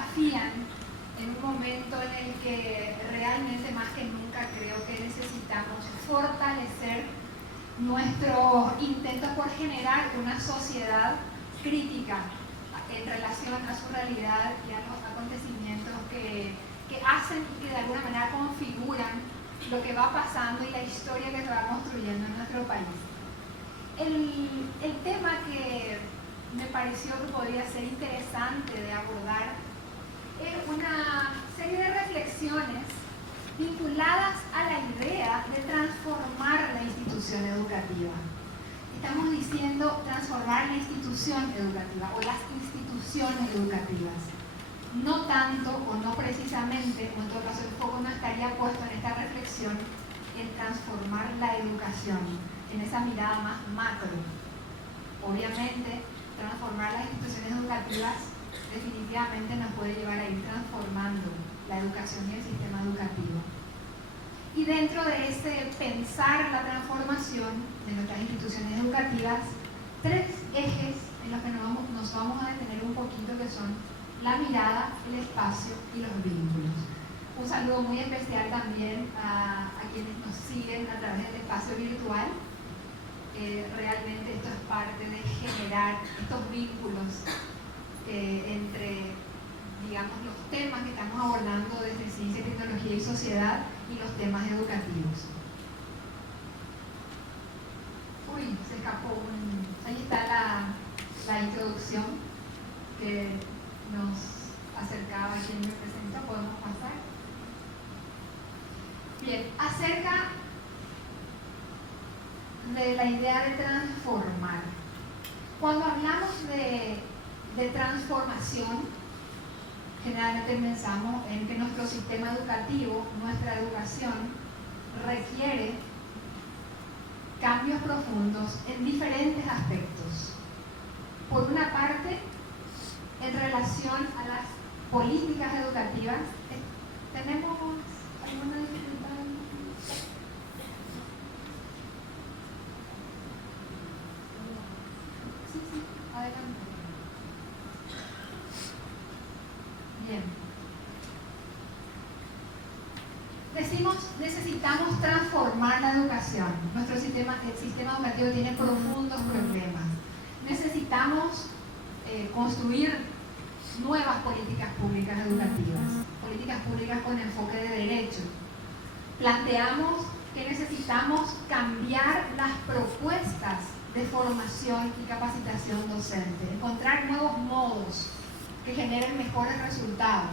desafían en un momento en el que realmente más que nunca creo que necesitamos fortalecer nuestros intentos por generar una sociedad crítica en relación a su realidad y a los acontecimientos que hacen y que de alguna manera configuran lo que va pasando y la historia que se va construyendo en nuestro país. El tema que me pareció que podría ser interesante de abordar es una serie de reflexiones vinculadas a la idea de transformar la institución educativa. Estamos diciendo transformar la institución educativa o las instituciones educativas. No tanto o no precisamente, o en todo caso el foco no estaría puesto en esta reflexión en transformar la educación, en esa mirada más macro. Obviamente, transformar las instituciones educativas definitivamente nos puede llevar a ir transformando la educación y el sistema educativo. Y dentro de ese pensar la transformación de nuestras instituciones educativas, tres ejes en los que nos vamos a detener un poquito, que son la mirada, el espacio y los vínculos. Un saludo muy especial también a quienes nos siguen a través del espacio virtual. Realmente esto es parte de generar estos vínculos entre, digamos, los temas que estamos abordando desde ciencia, tecnología y sociedad y los temas educativos. Uy, se escapó ahí está la introducción que nos acercaba a quien me presenta. ¿Podemos pasar? Bien, acerca de la idea de transformar. Cuando hablamos de transformación, generalmente pensamos en que nuestro sistema educativo, nuestra educación, requiere cambios profundos en diferentes aspectos. Por una parte, en relación a las políticas educativas, ¿tenemos alguna dificultad? Sí, adelante. Bien. Decimos, necesitamos transformar la educación. El sistema educativo tiene profundos problemas. Necesitamos construir nuevas políticas públicas educativas, políticas públicas con enfoque de derecho. Planteamos que necesitamos cambiar las propuestas de formación y capacitación docente, encontrar nuevos modos que generen mejores resultados.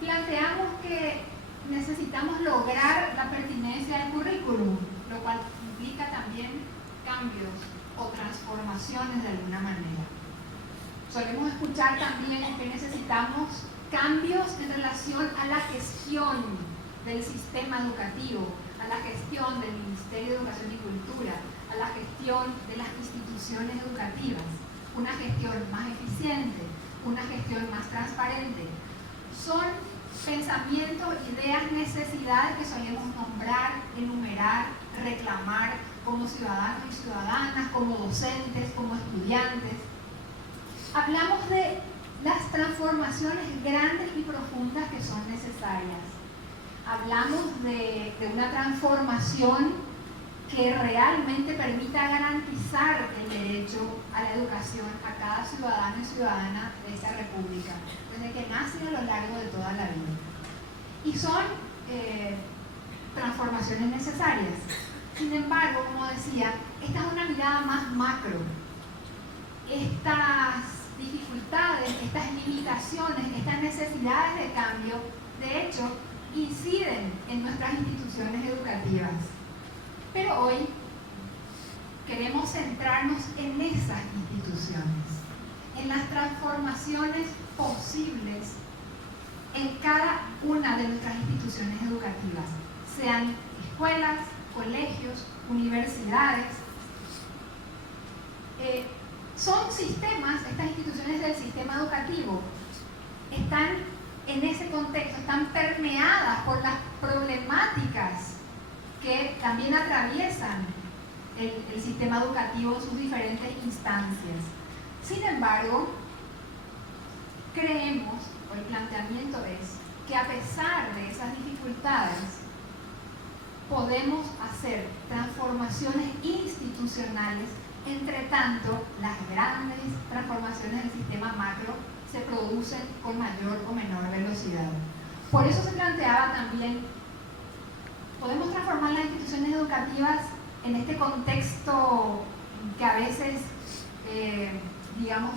Planteamos que necesitamos lograr la pertinencia del currículum, lo cual implica también cambios o transformaciones de alguna manera. Solemos escuchar también que necesitamos cambios en relación a la gestión del sistema educativo, a la gestión del Ministerio de Educación y Cultura, a la gestión de las instituciones educativas, una gestión más eficiente, una gestión más transparente. Son pensamientos, ideas, necesidades que solemos nombrar, enumerar, reclamar como ciudadanos y ciudadanas, como docentes, como estudiantes. Hablamos de las transformaciones grandes y profundas que son necesarias. Hablamos de una transformación que realmente permita garantizar el derecho a la educación a cada ciudadano y ciudadana de esta república, desde que nace a lo largo de toda la vida. Y son transformaciones necesarias. Sin embargo, como decía, esta es una mirada más macro. Estas dificultades, estas limitaciones, estas necesidades de cambio, de hecho, inciden en nuestras instituciones educativas. Pero hoy queremos centrarnos en esas instituciones, en las transformaciones posibles en cada una de nuestras instituciones educativas, sean escuelas, colegios, universidades. Son sistemas, estas instituciones del sistema educativo están en ese contexto, están permeadas por las problemáticas que también atraviesan el sistema educativo en sus diferentes instancias. Sin embargo, creemos, o el planteamiento es, que a pesar de esas dificultades, podemos hacer transformaciones institucionales, entre tanto las grandes transformaciones del sistema macro se producen con mayor o menor velocidad. Por eso se planteaba también, podemos transformar las instituciones educativas en este contexto que a veces, digamos,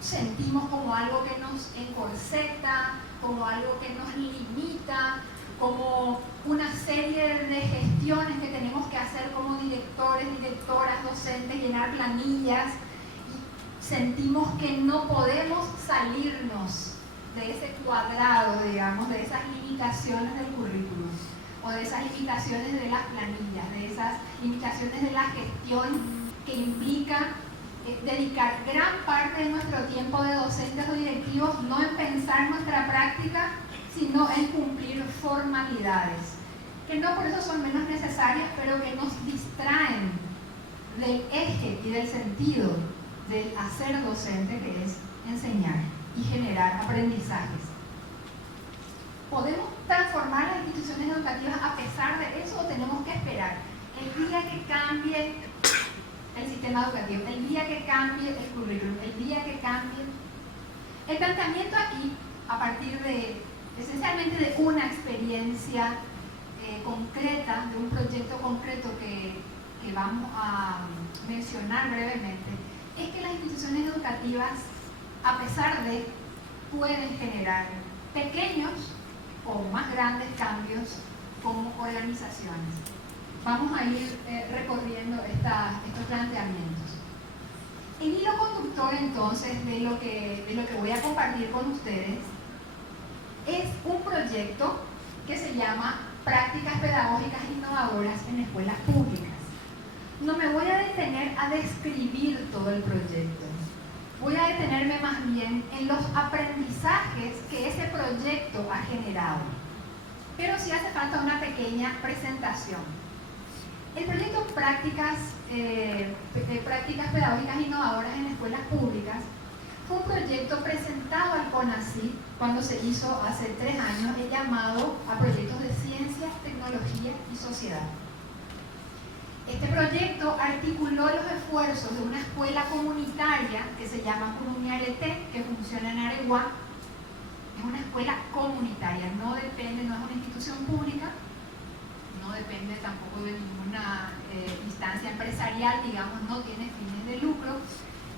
sentimos como algo que nos encorseta, como algo que nos limita, como una serie de gestiones que tenemos que hacer como directores, directoras, docentes, llenar planillas, y sentimos que no podemos salirnos de ese cuadrado, digamos, de esas limitaciones del currículum, o de esas limitaciones de las planillas, de esas limitaciones de la gestión que implica dedicar gran parte de nuestro tiempo de docentes o directivos no en pensar nuestra práctica, sino en cumplir formalidades, que no por eso son menos necesarias, pero que nos distraen del eje y del sentido del hacer docente, que es enseñar y generar aprendizajes. ¿Podemos transformar las instituciones educativas a pesar de eso o tenemos que esperar el día que cambie el sistema educativo, el día que cambie el currículum, el día que cambie? El planteamiento aquí, a partir de esencialmente de una experiencia concreta, de un proyecto concreto que vamos a mencionar brevemente, es que las instituciones educativas, a pesar de, pueden generar pequeños o más grandes cambios como organizaciones. Vamos a ir recorriendo estos planteamientos. El hilo conductor entonces de lo que voy a compartir con ustedes es un proyecto que se llama Prácticas Pedagógicas Innovadoras en Escuelas Públicas. No me voy a detener a describir todo el proyecto. Voy a detenerme más bien en los aprendizajes que ese proyecto ha generado. Pero sí hace falta una pequeña presentación. El proyecto Prácticas Pedagógicas Innovadoras en Escuelas Públicas fue un proyecto presentado al CONACYT cuando se hizo hace 3 años el llamado a proyectos de ciencia, tecnología y sociedad. Este proyecto articuló los esfuerzos de una escuela comunitaria que se llama Curumiarete, que funciona en Areguá. Es una escuela comunitaria, no depende, no es una institución pública, no depende tampoco de ninguna instancia empresarial, digamos, no tiene fines de lucro.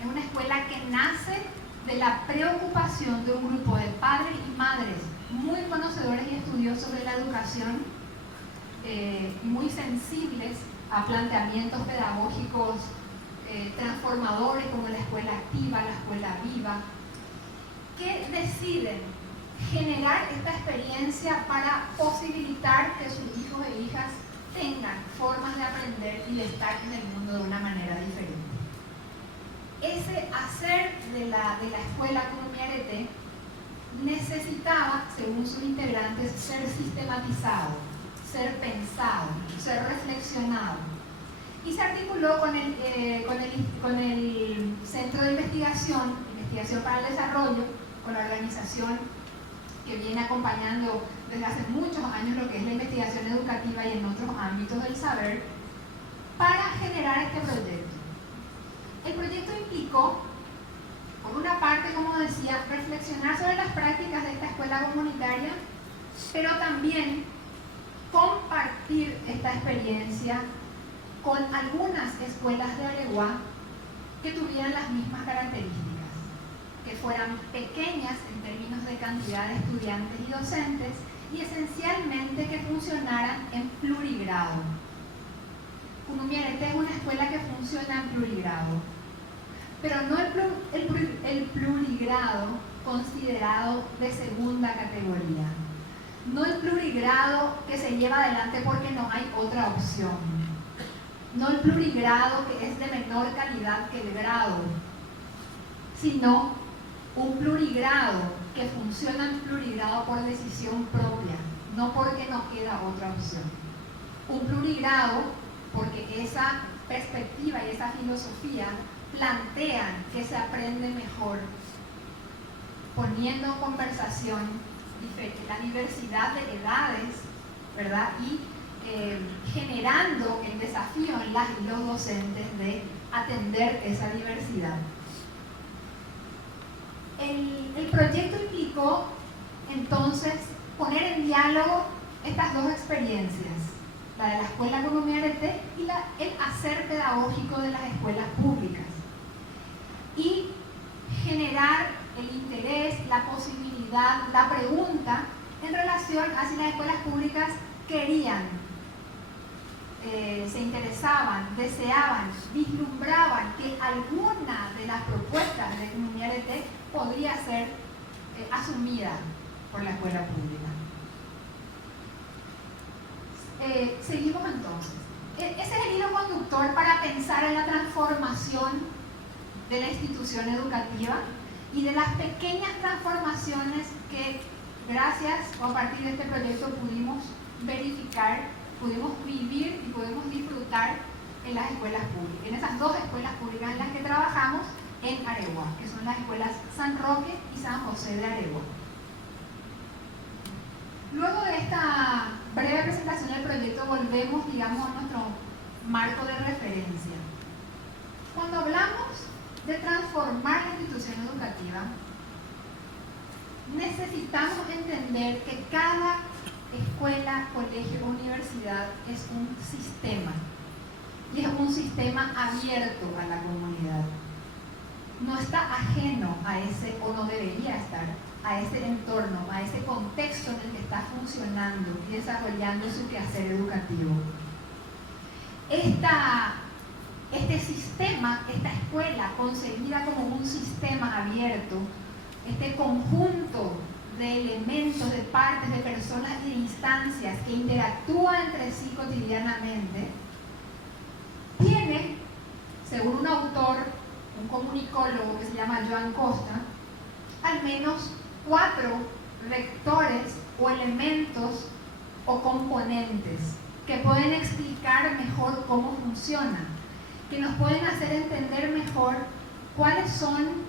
Es una escuela que nace de la preocupación de un grupo de padres y madres muy conocedores y estudiosos de la educación, muy sensibles a planteamientos pedagógicos transformadores como la escuela activa, la escuela viva, que deciden generar esta experiencia para posibilitar que sus hijos e hijas tengan formas de aprender y de estar en el mundo de una manera diferente. Ese hacer de la escuela Curumiarete necesitaba, según sus integrantes, ser sistematizado, ser pensado, ser reflexionado. Y se articuló con el Centro de Investigación para el Desarrollo, con la organización que viene acompañando desde hace muchos años lo que es la investigación educativa y en otros ámbitos del saber, para generar este proyecto. El proyecto implicó, por una parte, como decía, reflexionar sobre las prácticas de esta escuela comunitaria, pero también compartir esta experiencia con algunas escuelas de Areguá que tuvieran las mismas características, que fueran pequeñas en términos de cantidad de estudiantes y docentes y esencialmente que funcionaran en plurigrado. Curumiarete es una escuela que funciona en plurigrado, pero no el plurigrado considerado de segunda categoría, no el plurigrado que se lleva adelante porque no hay otra opción, no el plurigrado que es de menor calidad que el grado, sino un plurigrado que funciona en plurigrado por decisión propia, no porque no queda otra opción. Un plurigrado porque esa perspectiva y esa filosofía plantean que se aprende mejor poniendo en conversación la diversidad de edades, ¿verdad? Y generando el desafío en las y los docentes de atender esa diversidad. El proyecto implicó entonces poner en diálogo estas dos experiencias, la de la escuela Economía Arete y el hacer pedagógico de las escuelas públicas, y generar el interés, la posibilidad, la pregunta en relación a si las escuelas públicas querían, se interesaban, deseaban, vislumbraban que alguna de las propuestas de Economía Arete podría ser asumida por la escuela pública. Seguimos entonces. Ese es el hilo conductor para pensar en la transformación de la institución educativa y de las pequeñas transformaciones que gracias o a partir de este proyecto pudimos verificar, pudimos vivir y pudimos disfrutar en las escuelas públicas, en esas dos escuelas públicas en las que trabajamos en Aregua, que son las escuelas San Roque y San José de Aregua. Luego de esta breve presentación del proyecto volvemos, digamos, a nuestro marco de referencia. Cuando hablamos de transformar la institución educativa, necesitamos entender que cada escuela, colegio o universidad es un sistema, y es un sistema abierto a la comunidad. No está ajeno a ese, o no debería estar, a ese entorno, a ese contexto en el que está funcionando y desarrollando su quehacer educativo. Este sistema, esta escuela concebida como un sistema abierto, este conjunto de elementos, de partes, de personas y de instancias que interactúan entre sí cotidianamente, tiene, según un autor, un comunicólogo que se llama Joan Costa, al menos 4 vectores o elementos o componentes que pueden explicar mejor cómo funciona, que nos pueden hacer entender mejor cuáles son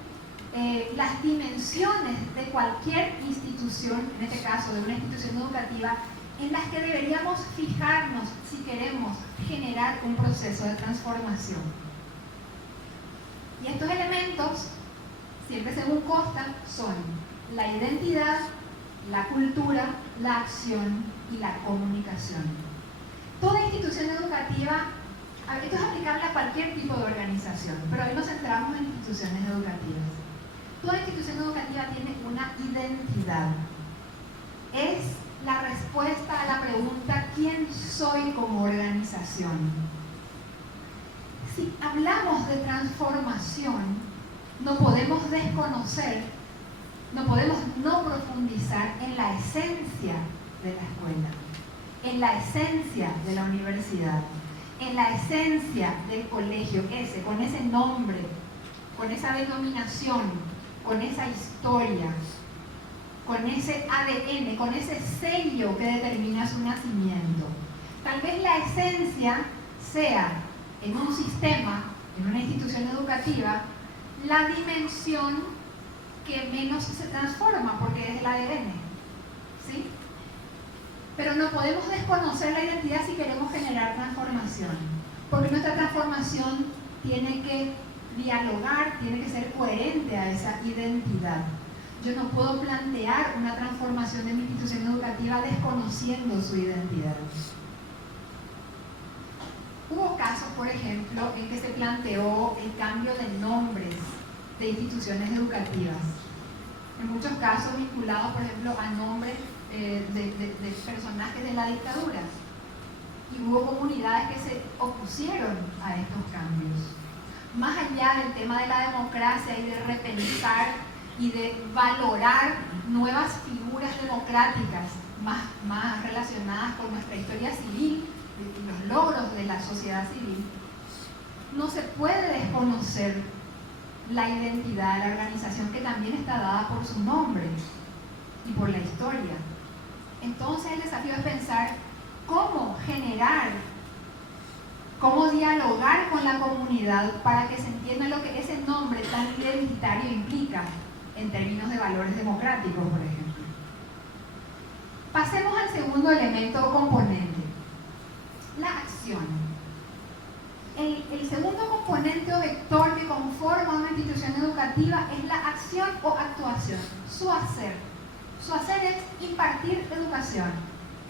las dimensiones de cualquier institución, en este caso de una institución educativa, en las que deberíamos fijarnos si queremos generar un proceso de transformación. Y estos elementos, siempre según Costa, son la identidad, la cultura, la acción y la comunicación. Toda institución educativa, esto es aplicable a cualquier tipo de organización, pero hoy nos centramos en instituciones educativas. Toda institución educativa tiene una identidad. Es la respuesta a la pregunta ¿quién soy como organización? Si hablamos de transformación, no podemos desconocer, no podemos no profundizar en la esencia de la escuela, en la esencia de la universidad, en la esencia del colegio, con ese nombre, con esa denominación, con esa historia, con ese ADN, con ese sello que determina su nacimiento. Tal vez la esencia sea, en un sistema, en una institución educativa, la dimensión que menos se transforma, porque es el ADN, ¿sí? Pero no podemos desconocer la identidad si queremos generar transformación, porque nuestra transformación tiene que dialogar, tiene que ser coherente a esa identidad. Yo no puedo plantear una transformación de mi institución educativa desconociendo su identidad. Hubo casos, por ejemplo, en que se planteó el cambio de nombres de instituciones educativas. En muchos casos vinculados, por ejemplo, a nombres de personajes de la dictadura. Y hubo comunidades que se opusieron a estos cambios. Más allá del tema de la democracia y de repensar y de valorar nuevas figuras democráticas más relacionadas con nuestra historia civil y los logros de la sociedad civil, no se puede desconocer la identidad de la organización, que también está dada por su nombre y por la historia. Entonces el desafío es pensar cómo generar, cómo dialogar con la comunidad para que se entienda lo que ese nombre tan identitario implica en términos de valores democráticos, por ejemplo. Pasemos al segundo elemento o componente, la acción. El segundo componente o vector que conforma una institución educativa es la acción o actuación, su hacer. Su hacer es impartir educación,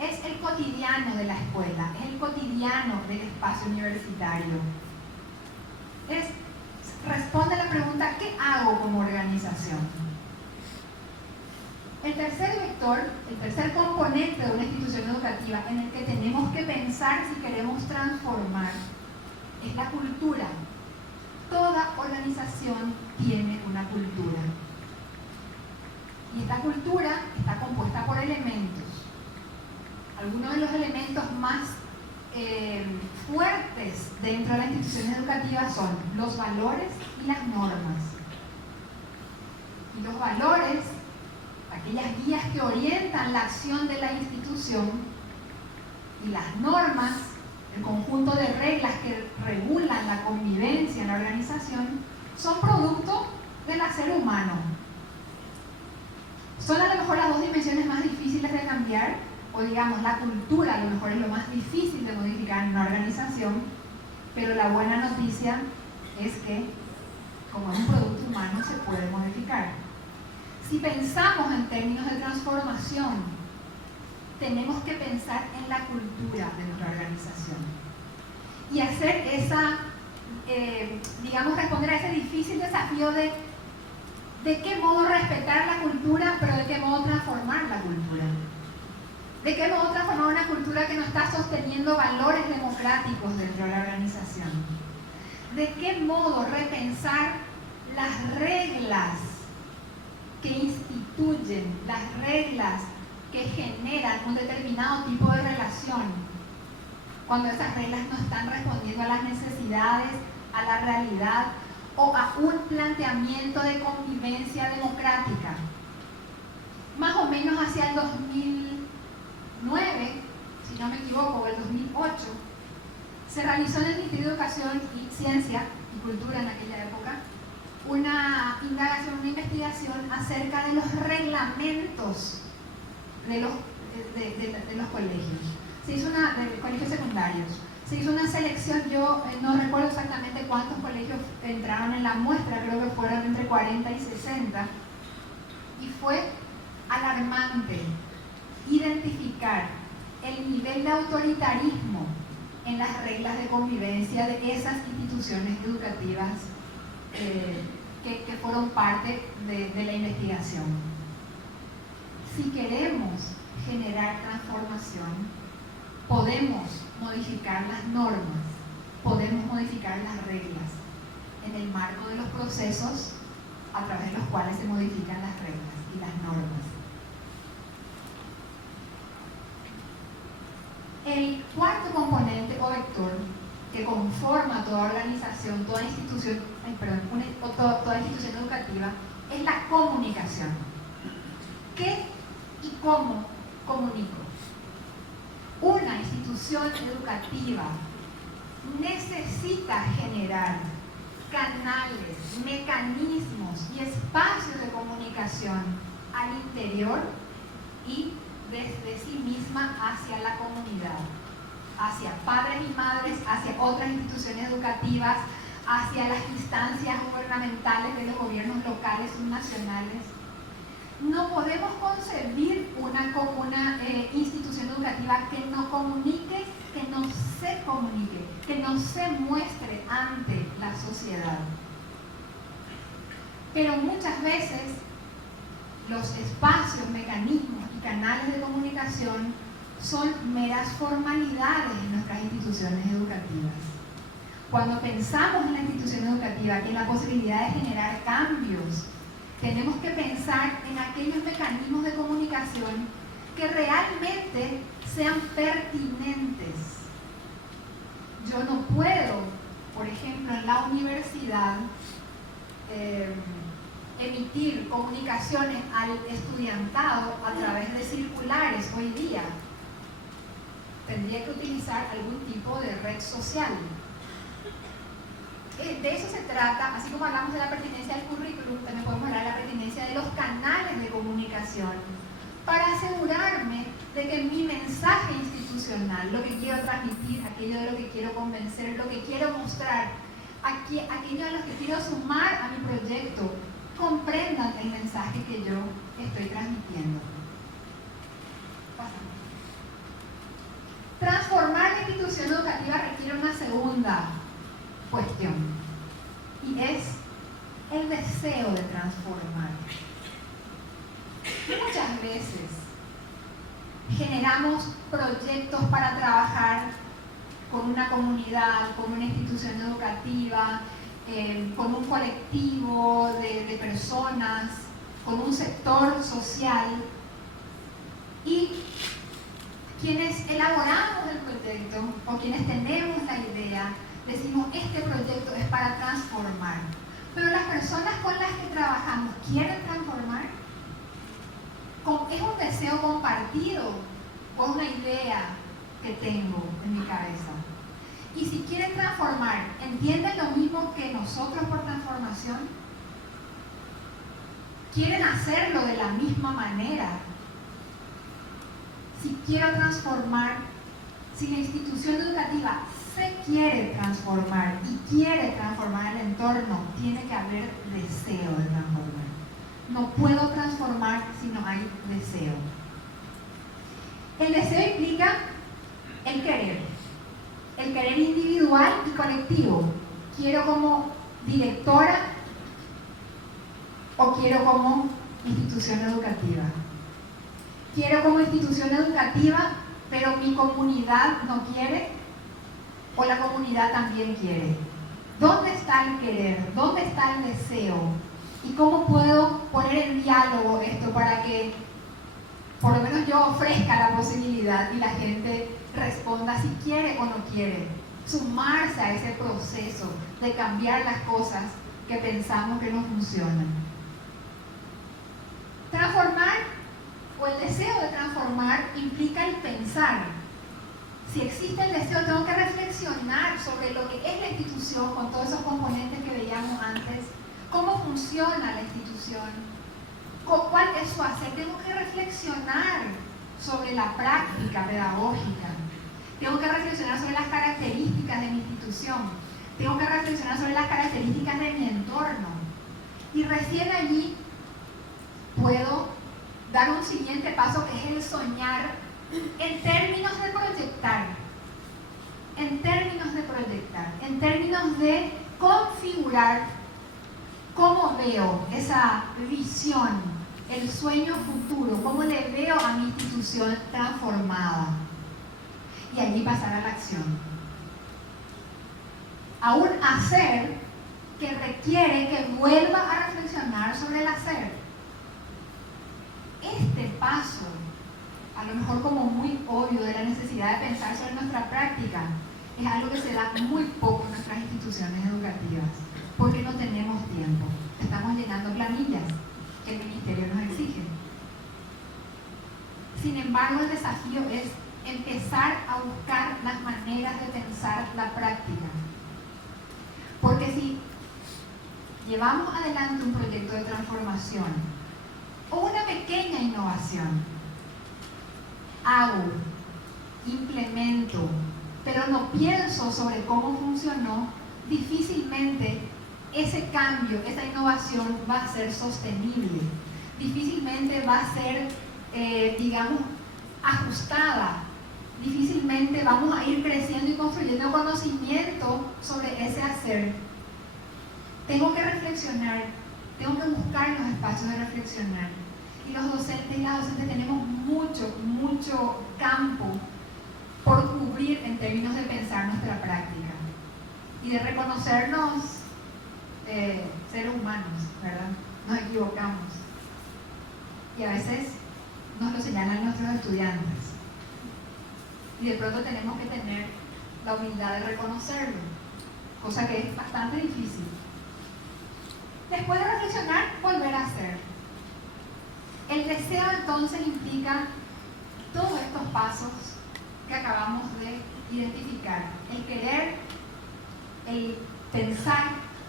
es el cotidiano de la escuela, es el cotidiano del espacio universitario. Responde a la pregunta, ¿qué hago como organización? El tercer vector, el tercer componente de una institución educativa en el que tenemos que pensar si queremos transformar es la cultura. Toda organización tiene una cultura. Y esta cultura está compuesta por elementos. Algunos de los elementos más fuertes dentro de las instituciones educativas son los valores y las normas. Y los valores, aquellas guías que orientan la acción de la institución, y las normas, el conjunto de reglas que regulan la convivencia en la organización, son producto del hacer humano. Son a lo mejor las dos dimensiones más difíciles de cambiar, o digamos, la cultura a lo mejor es lo más difícil de modificar en una organización, pero la buena noticia es que, como es un producto humano, se puede modificar. Si pensamos en términos de transformación, tenemos que pensar en la cultura de nuestra organización y hacer esa, digamos, responder a ese difícil desafío de qué modo respetar la cultura, pero de qué modo transformar la cultura. De qué modo transformar una cultura que no está sosteniendo valores democráticos dentro de la organización. De qué modo repensar las reglas que instituyen, las reglas que generan un determinado tipo de relación, cuando esas reglas no están respondiendo a las necesidades, a la realidad o a un planteamiento de convivencia democrática. Más o menos hacia el 2009, si no me equivoco, o el 2008, se realizó en el Ministerio de Educación y Ciencia y Cultura en aquella época una indagación, una investigación acerca de los reglamentos de los colegios. Se hizo de colegios secundarios. Se hizo una selección, yo no recuerdo exactamente cuántos colegios entraron en la muestra, creo que fueron entre 40 y 60, y fue alarmante identificar el nivel de autoritarismo en las reglas de convivencia de esas instituciones educativas que fueron parte de la investigación. Si queremos generar transformación, podemos modificar las normas, podemos modificar las reglas en el marco de los procesos a través de los cuales se modifican las reglas y las normas. El cuarto componente o vector que conforma toda organización, toda institución educativa es la comunicación. ¿Qué y cómo comunico? Una institución educativa necesita generar canales, mecanismos y espacios de comunicación al interior y desde sí misma hacia la comunidad, hacia padres y madres, hacia otras instituciones educativas, hacia las instancias gubernamentales de los gobiernos locales y nacionales. No podemos concebir una institución educativa que no comunique, que no se comunique, que no se muestre ante la sociedad. Pero muchas veces los espacios, mecanismos y canales de comunicación son meras formalidades en nuestras instituciones educativas. Cuando pensamos en la institución educativa, que en la posibilidad de generar cambios, tenemos que pensar en aquellos mecanismos de comunicación que realmente sean pertinentes. Yo no puedo, por ejemplo, en la universidad, emitir comunicaciones al estudiantado a través de circulares hoy día. Tendría que utilizar algún tipo de red social. de eso se trata, así como hablamos de la pertinencia del currículum, también podemos hablar de la pertinencia de los canales de comunicación, para asegurarme de que mi mensaje institucional, lo que quiero transmitir, aquello de lo que quiero convencer, lo que quiero mostrar, aquello a lo que quiero sumar a mi proyecto, comprendan el mensaje que yo estoy transmitiendo. Pásame. Transformar la institución educativa requiere una segunda cuestión, y es el deseo de transformar. Muchas veces generamos proyectos para trabajar con una comunidad, con una institución educativa, con un colectivo de personas, con un sector social, y quienes elaboramos el proyecto o quienes tenemos la idea decimos este proyecto es para transformar, pero las personas con las que trabajamos quieren transformar. ¿Es un deseo compartido o es una idea que tengo en mi cabeza? Y si quieren transformar, ¿entienden lo mismo que nosotros por transformación? ¿Quieren hacerlo de la misma manera? Si quiero transformar, si la institución educativa se quiere transformar y quiere transformar el entorno, tiene que haber deseo de transformar. No puedo transformar si no hay deseo. El deseo implica el querer individual y colectivo. ¿Quiero como directora o quiero como institución educativa? Quiero como institución educativa, pero mi comunidad no quiere, o la comunidad también quiere. ¿Dónde está el querer? ¿Dónde está el deseo? ¿Y cómo puedo poner en diálogo esto para que por lo menos yo ofrezca la posibilidad y la gente responda si quiere o no quiere? Sumarse a ese proceso de cambiar las cosas que pensamos que no funcionan. Transformar, o el deseo de transformar, implica el pensar. Si existe el deseo, tengo que reflexionar sobre lo que es la institución con todos esos componentes que veíamos antes. ¿Cómo funciona la institución? ¿Cuál es su hacer? Tengo que reflexionar sobre la práctica pedagógica. Tengo que reflexionar sobre las características de mi institución. Tengo que reflexionar sobre las características de mi entorno. Y recién allí puedo dar un siguiente paso, que es el soñar en términos de proyectar. En términos de configurar cómo veo esa visión, el sueño futuro, cómo le veo a mi institución transformada. Y allí pasar a la acción. A un hacer que requiere que vuelva a reflexionar sobre el hacer. Este paso, a lo mejor como muy obvio de la necesidad de pensar sobre nuestra práctica, es algo que se da muy poco en nuestras instituciones educativas, porque no tenemos tiempo. Estamos llenando planillas que el ministerio nos exige. Sin embargo, el desafío es empezar a buscar las maneras de pensar la práctica. Porque si llevamos adelante un proyecto de transformación o una pequeña innovación, hago, implemento, pero no pienso sobre cómo funcionó, difícilmente ese cambio, esa innovación va a ser sostenible. Difícilmente va a ser, ajustada. Difícilmente vamos a ir creciendo y construyendo conocimiento sobre ese hacer. Tengo que reflexionar, tengo que buscar los espacios de reflexionar. Y los docentes y las docentes tenemos mucho campo por cubrir en términos de pensar nuestra práctica y de reconocernos seres humanos, ¿verdad? Nos equivocamos y a veces nos lo señalan nuestros estudiantes y de pronto tenemos que tener la humildad de reconocerlo, cosa que es bastante difícil. Después de reflexionar, volver a hacer. El deseo entonces implica todos estos pasos que acabamos de identificar: el querer, el pensar,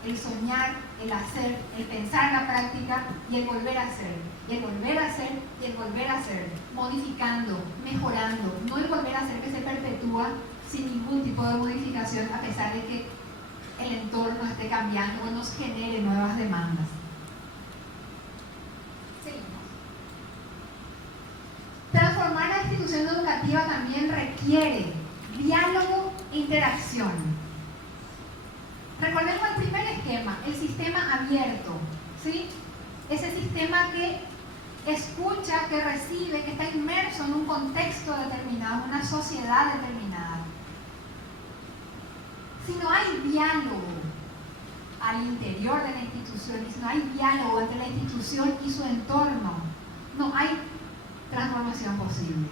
el soñar, el hacer, el pensar en la práctica y el volver a hacer, y el volver a hacer, y el volver a hacer, modificando, mejorando, no el volver a hacer que se perpetúa sin ningún tipo de modificación a pesar de que el entorno esté cambiando o nos genere nuevas demandas. Seguimos. Transformar la institución educativa también requiere diálogo e interacción. Recordemos el primer esquema, el sistema abierto, ¿sí? Ese sistema que escucha, que recibe, que está inmerso en un contexto determinado, en una sociedad determinada. Si no hay diálogo al interior de la institución, y si no hay diálogo entre la institución y su entorno, no hay transformación posible.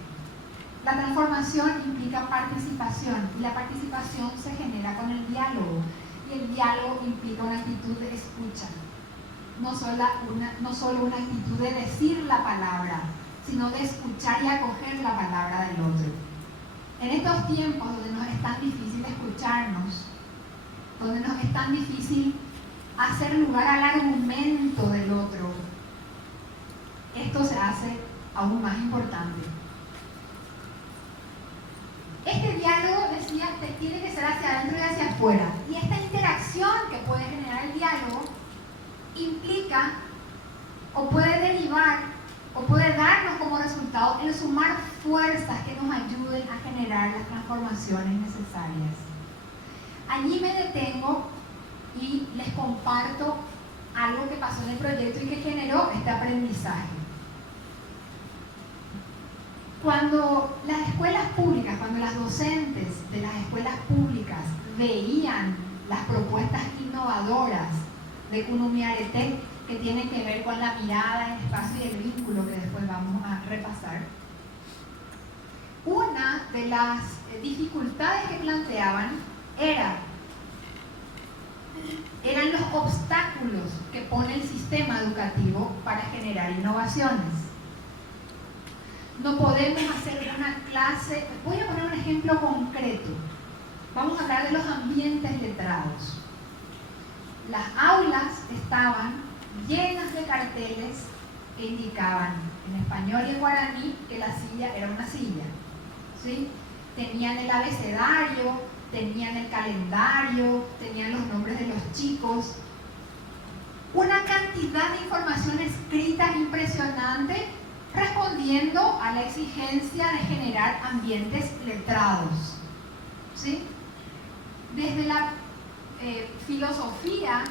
La transformación implica participación y la participación se genera con el diálogo. Y el diálogo implica una actitud de escucha, no solo una actitud de decir la palabra, sino de escuchar y acoger la palabra del otro. En estos tiempos donde nos es tan difícil escucharnos, donde nos es tan difícil hacer lugar al argumento del otro, esto se hace aún más importante. Este diálogo, decía, tiene que ser hacia adentro y hacia afuera. Y esta interacción que puede generar el diálogo implica o puede derivar o puede darnos como resultado el sumar fuerzas que nos ayuden a generar las transformaciones necesarias. Allí me detengo y les comparto algo que pasó en el proyecto y que generó este aprendizaje. Cuando las escuelas públicas, cuando las docentes de las escuelas públicas veían las propuestas innovadoras de Kunumiarete que tienen que ver con la mirada, el espacio y el vínculo que después vamos a repasar, una de las dificultades que planteaban eran los obstáculos que pone el sistema educativo para generar innovaciones. No podemos hacer una clase, voy a poner un ejemplo concreto. Vamos a hablar de los ambientes letrados. Las aulas estaban llenas de carteles que indicaban en español y en guaraní que la silla era una silla, ¿sí? Tenían el abecedario, tenían el calendario, tenían los nombres de los chicos. Una cantidad de información escrita impresionante respondiendo a la exigencia de generar ambientes letrados, ¿sí? Desde la filosofía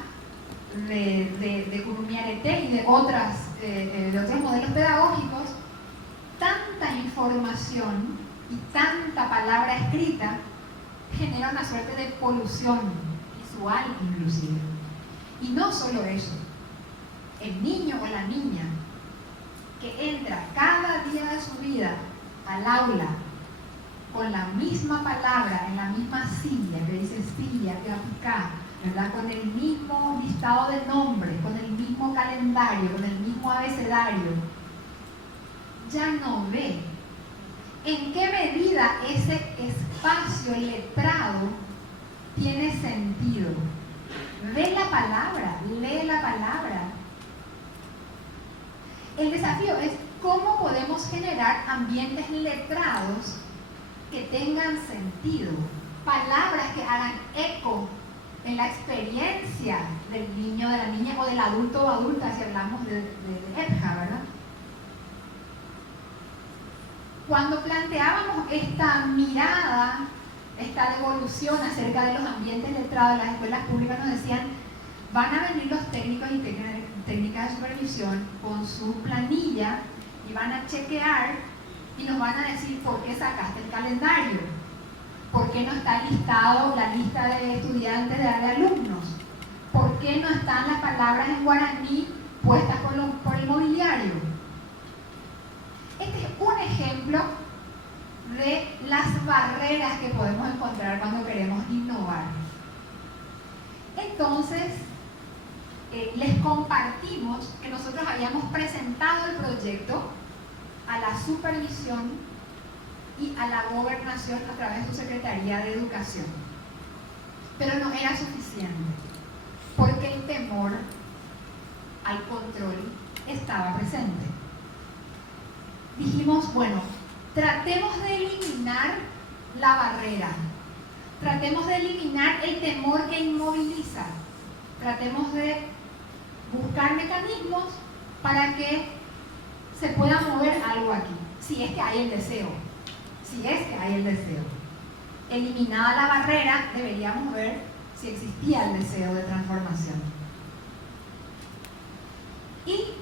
de Kunumiarete y de otros modelos pedagógicos, tanta información y tanta palabra escrita genera una suerte de polución visual inclusive. Y no solo eso, el niño o la niña que entra cada día de su vida al aula con la misma palabra, en la misma silla, que dice silla, acá, ¿verdad? Con el mismo listado de nombres, con el mismo calendario, con el mismo abecedario, ya no ve en qué medida ese espacio letrado tiene sentido. Ve la palabra, lee la palabra. El desafío es cómo podemos generar ambientes letrados que tengan sentido, palabras que hagan eco en la experiencia del niño, de la niña o del adulto o adulta, si hablamos de EPJA, ¿verdad? Cuando planteábamos esta mirada, esta devolución acerca de los ambientes letrados de las escuelas públicas, nos decían, van a venir los técnicos y técnicas de supervisión con su planilla y van a chequear y nos van a decir por qué sacaste el calendario, por qué no está listado la lista de estudiantes, de alumnos, por qué no están las palabras en guaraní puestas por el mobiliario. Este es un ejemplo de las barreras que podemos encontrar cuando queremos innovar. Entonces, les compartimos que nosotros habíamos presentado el proyecto a la supervisión y a la gobernación a través de su Secretaría de Educación. Pero no era suficiente, porque el temor al control estaba presente. Dijimos, bueno, tratemos de eliminar la barrera, tratemos de eliminar el temor que inmoviliza, tratemos de buscar mecanismos para que se pueda mover algo aquí, si es que hay el deseo, Eliminada la barrera, deberíamos ver si existía el deseo de transformación. Y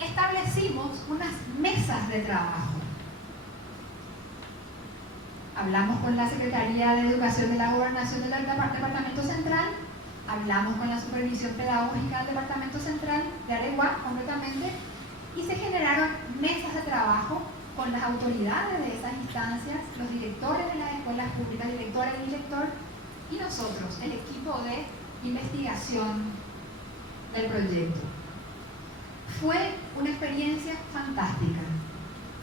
establecimos unas mesas de trabajo. Hablamos con la Secretaría de Educación de la Gobernación del Departamento Central, hablamos con la Supervisión Pedagógica del Departamento Central, de Areguá concretamente, y se generaron mesas de trabajo con las autoridades de esas instancias, los directores de las escuelas públicas, directores y director, y nosotros, el equipo de investigación del proyecto. Fue una experiencia fantástica,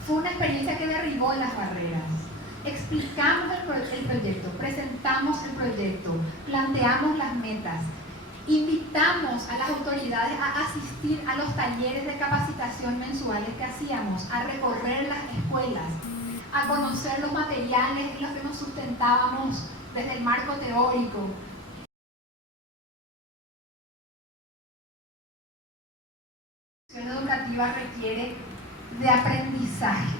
fue una experiencia que derribó las barreras. Explicamos el proyecto, presentamos el proyecto, planteamos las metas, invitamos a las autoridades a asistir a los talleres de capacitación mensuales que hacíamos, a recorrer las escuelas, a conocer los materiales en los que nos sustentábamos desde el marco teórico. La educación educativa requiere de aprendizaje.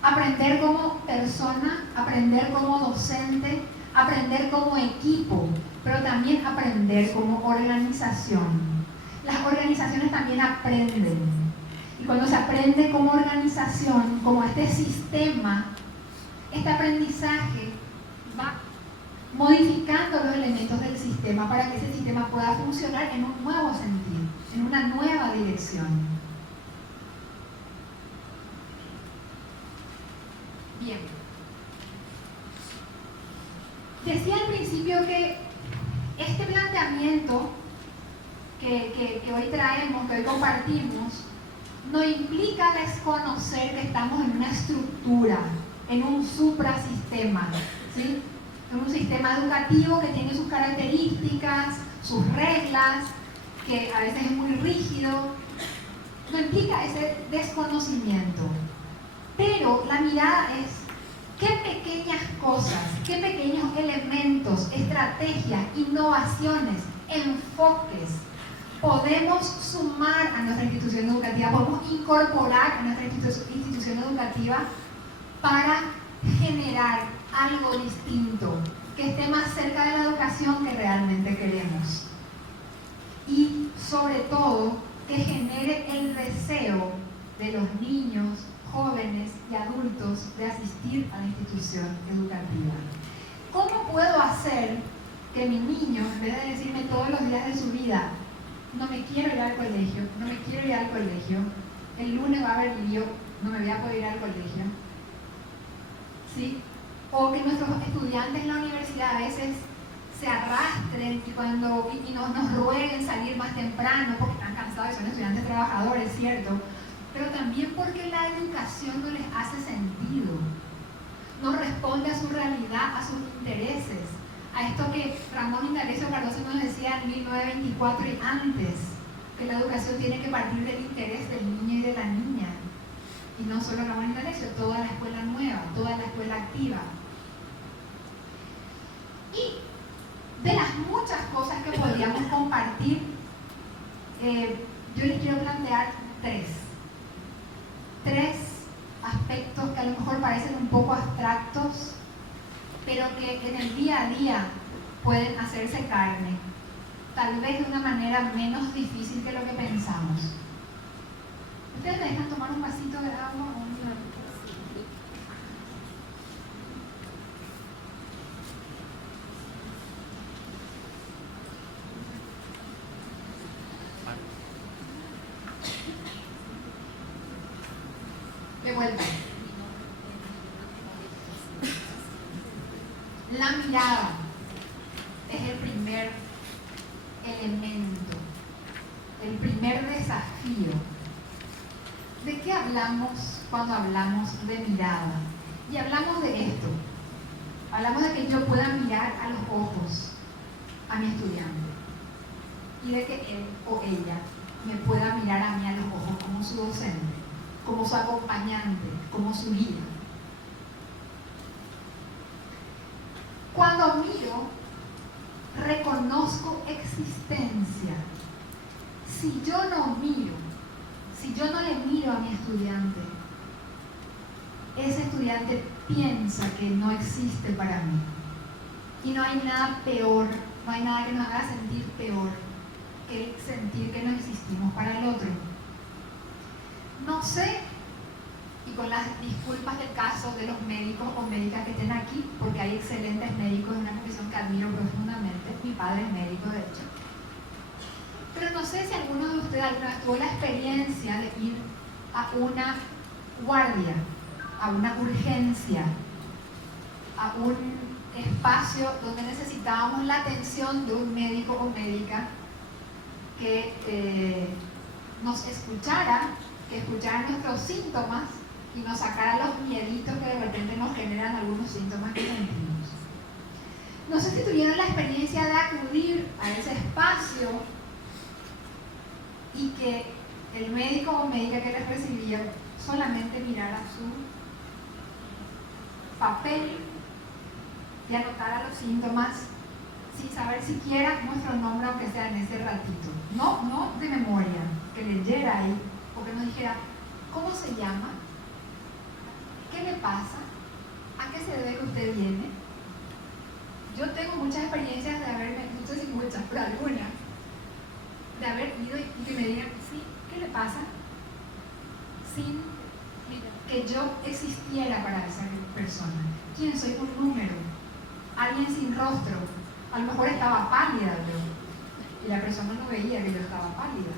Aprender como persona, aprender como docente, aprender como equipo, pero también aprender como organización. Las organizaciones también aprenden. Y cuando se aprende como organización, como este sistema, este aprendizaje va modificando los elementos del sistema para que ese sistema pueda funcionar en un nuevo sentido, en una nueva dirección. Bien. Decía al principio que este planteamiento que hoy traemos, que hoy compartimos, no implica desconocer que estamos en una estructura, en un suprasistema, ¿sí? En un sistema educativo que tiene sus características, sus reglas, que a veces es muy rígido. No implica ese desconocimiento. Pero la mirada es qué pequeñas cosas, qué pequeños elementos, estrategias, innovaciones, enfoques podemos sumar a nuestra institución educativa, podemos incorporar a nuestra institución educativa para generar algo distinto, que esté más cerca de la educación que realmente queremos. Y sobre todo, que genere el deseo de los niños, jóvenes y adultos de asistir a la institución educativa. ¿Cómo puedo hacer que mi niño, en vez de decirme todos los días de su vida, no me quiero ir al colegio, no me quiero ir al colegio, el lunes va a haber lío, no me voy a poder ir al colegio, ¿sí? O que nuestros estudiantes en la universidad a veces se arrastren y nos rueguen salir más temprano porque están cansados y son estudiantes trabajadores, ¿cierto? Pero también porque la educación no les hace sentido, no responde a su realidad, a sus intereses, a esto que Ramón Indalecio Cardoso nos decía en 1924 y antes, que la educación tiene que partir del interés del niño y de la niña. Y no solo Ramón Indalecio, toda la escuela nueva, toda la escuela activa. Y de las muchas cosas que podríamos compartir, yo les quiero plantear tres aspectos que a lo mejor parecen un poco abstractos, pero que en el día a día pueden hacerse carne, tal vez de una manera menos difícil que lo que pensamos. ¿Ustedes me dejan tomar un vasito de agua o un minutito? De vuelta. La mirada es el primer elemento, el primer desafío. ¿De qué hablamos cuando hablamos de mirada? Y hablamos de esto. Hablamos de que yo pueda mirar a los ojos a mi estudiante y de que él o ella me pueda mirar a mí a los ojos como su docente, como su acompañante, como su guía. Cuando miro, reconozco existencia. Si yo no miro, si yo no le miro a mi estudiante, ese estudiante piensa que no existe para mí. Y no hay nada peor, no hay nada que nos haga sentir peor que sentir que no existimos para el otro. No sé, y con las disculpas del caso de los médicos o médicas que estén aquí, porque hay excelentes médicos de una profesión que admiro profundamente, mi padre es médico de hecho, pero no sé si alguno de ustedes alguna vez tuvo la experiencia de ir a una guardia, a una urgencia, a un espacio donde necesitábamos la atención de un médico o médica que nos escuchara, que escuchara nuestros síntomas y nos sacara los mieditos que de repente nos generan algunos síntomas que sentimos. No sé si tuvieron la experiencia de acudir a ese espacio y que el médico o médica que les recibía solamente mirara su papel y anotara los síntomas sin saber siquiera nuestro nombre, aunque sea en ese ratito. No de memoria, que leyera ahí, o que nos dijera, ¿cómo se llama? ¿Qué le pasa? ¿A qué se debe que usted viene? Yo tengo muchas experiencias de haberme, no sé si muchas, pero algunas, de haber ido y que me digan, sí, ¿qué le pasa? Sin que yo existiera para esa persona. ¿Quién soy? Un número, alguien sin rostro. A lo mejor estaba pálida yo, y la persona no veía que yo estaba pálida.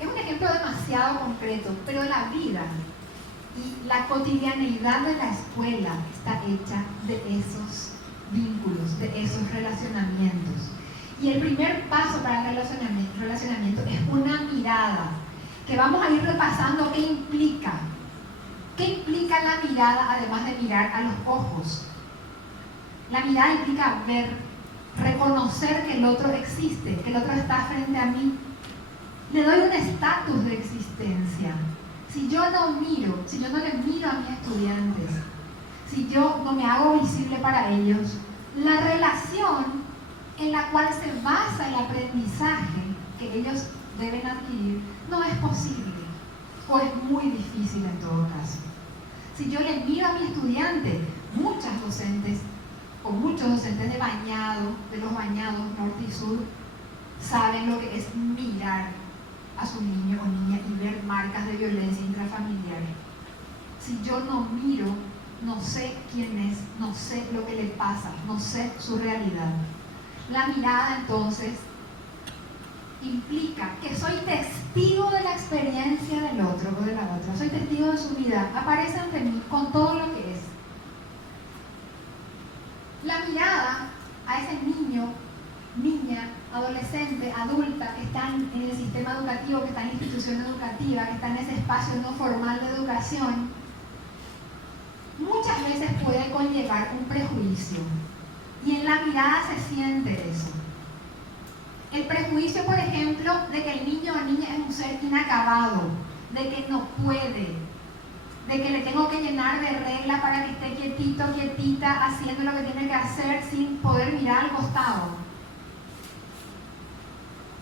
Es un ejemplo demasiado concreto, pero la vida y la cotidianeidad de la escuela está hecha de esos vínculos, de esos relacionamientos. Y el primer paso para el relacionamiento es una mirada, que vamos a ir repasando qué implica. ¿Qué implica la mirada además de mirar a los ojos? La mirada implica ver, reconocer que el otro existe, que el otro está frente a mí. Le doy un estatus de existencia. Si yo no miro, si yo no le miro a mis estudiantes, si yo no me hago visible para ellos, la relación en la cual se basa el aprendizaje que ellos deben adquirir no es posible o es muy difícil en todo caso. Si yo le miro a mi estudiante, muchas docentes o muchos docentes de los bañados norte y sur saben lo que es mirar a su niño o niña y ver marcas de violencia intrafamiliar. Si yo no miro, no sé quién es, no sé lo que le pasa, no sé su realidad. La mirada entonces implica que soy testigo de la experiencia del otro o de la otra, soy testigo de su vida, aparece ante mí con todo lo que es. La mirada a ese niño, niña, adolescente, adulta que están en el sistema educativo, que está en la institución educativa, que está en ese espacio no formal de educación, muchas veces puede conllevar un prejuicio. Y en la mirada se siente eso. El prejuicio, por ejemplo, de que el niño o niña es un ser inacabado, de que no puede, de que le tengo que llenar de reglas para que esté quietito, quietita, haciendo lo que tiene que hacer sin poder mirar al costado.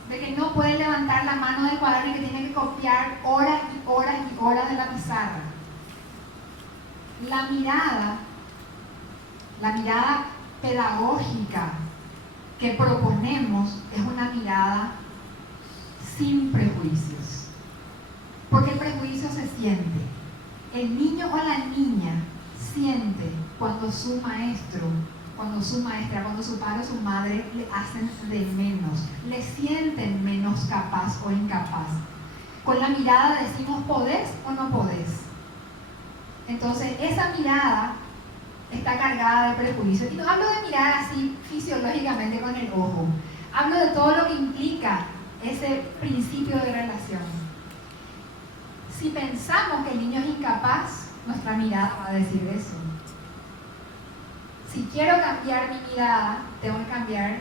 De que no puede levantar la mano del cuaderno y que tiene que copiar horas y horas y horas de la pizarra. La mirada pedagógica que proponemos es una mirada sin prejuicios. Porque el prejuicio se siente. El niño o la niña siente cuando su maestro, cuando su maestra, cuando su padre o su madre le hacen de menos, le sienten menos capaz o incapaz. Con la mirada decimos, ¿podés o no podés? Entonces, esa mirada está cargada de prejuicios. Y no hablo de mirar así fisiológicamente con el ojo. Hablo de todo lo que implica ese principio de relación. Si pensamos que el niño es incapaz, nuestra mirada va a decir eso. Si quiero cambiar mi mirada, tengo que cambiar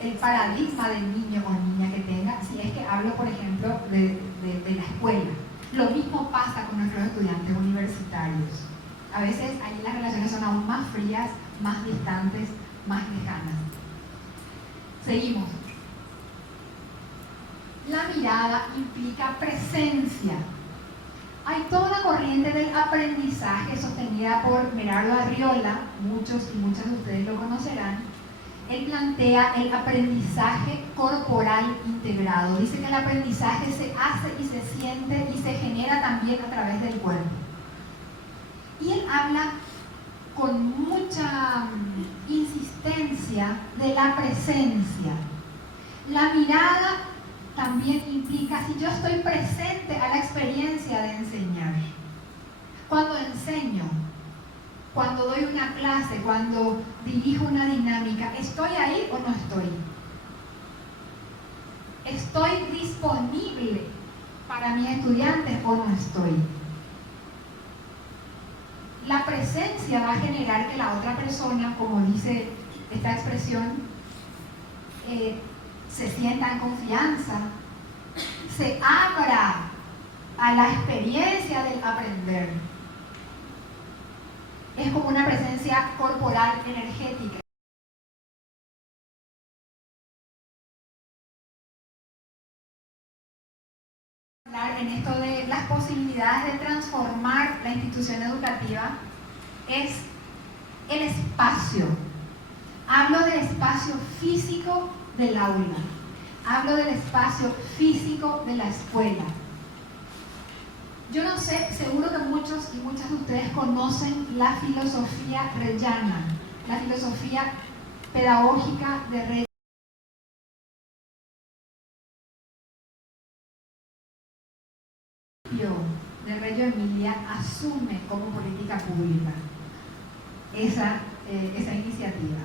el paradigma del niño o niña que tenga, si es que hablo, por ejemplo, de la escuela. Lo mismo pasa con nuestros estudiantes universitarios. A veces ahí las relaciones son aún más frías, más distantes, más lejanas. Seguimos. La mirada implica presencia. Hay toda una corriente del aprendizaje sostenida por Merardo Arriola, muchos y muchas de ustedes lo conocerán. Él plantea el aprendizaje corporal integrado. Dice que el aprendizaje se hace y se siente y se genera también a través del cuerpo. Y él habla con mucha insistencia de la presencia. La mirada también implica, si yo estoy presente a la experiencia de enseñar, cuando enseño, cuando doy una clase, cuando dirijo una dinámica, ¿estoy ahí o no estoy? ¿Estoy disponible para mis estudiantes o no estoy? La presencia va a generar que la otra persona, como dice esta expresión, se sienta en confianza, se abra a la experiencia del aprender. Es como una presencia corporal energética. Hablar en esto de las posibilidades de transformar la institución educativa es el espacio. Hablo del espacio físico del aula. Hablo del espacio físico de la escuela. Yo no sé, seguro que muchos y muchas de ustedes conocen la filosofía reyana, la filosofía pedagógica de Reggio Emilia asume como política pública esa iniciativa.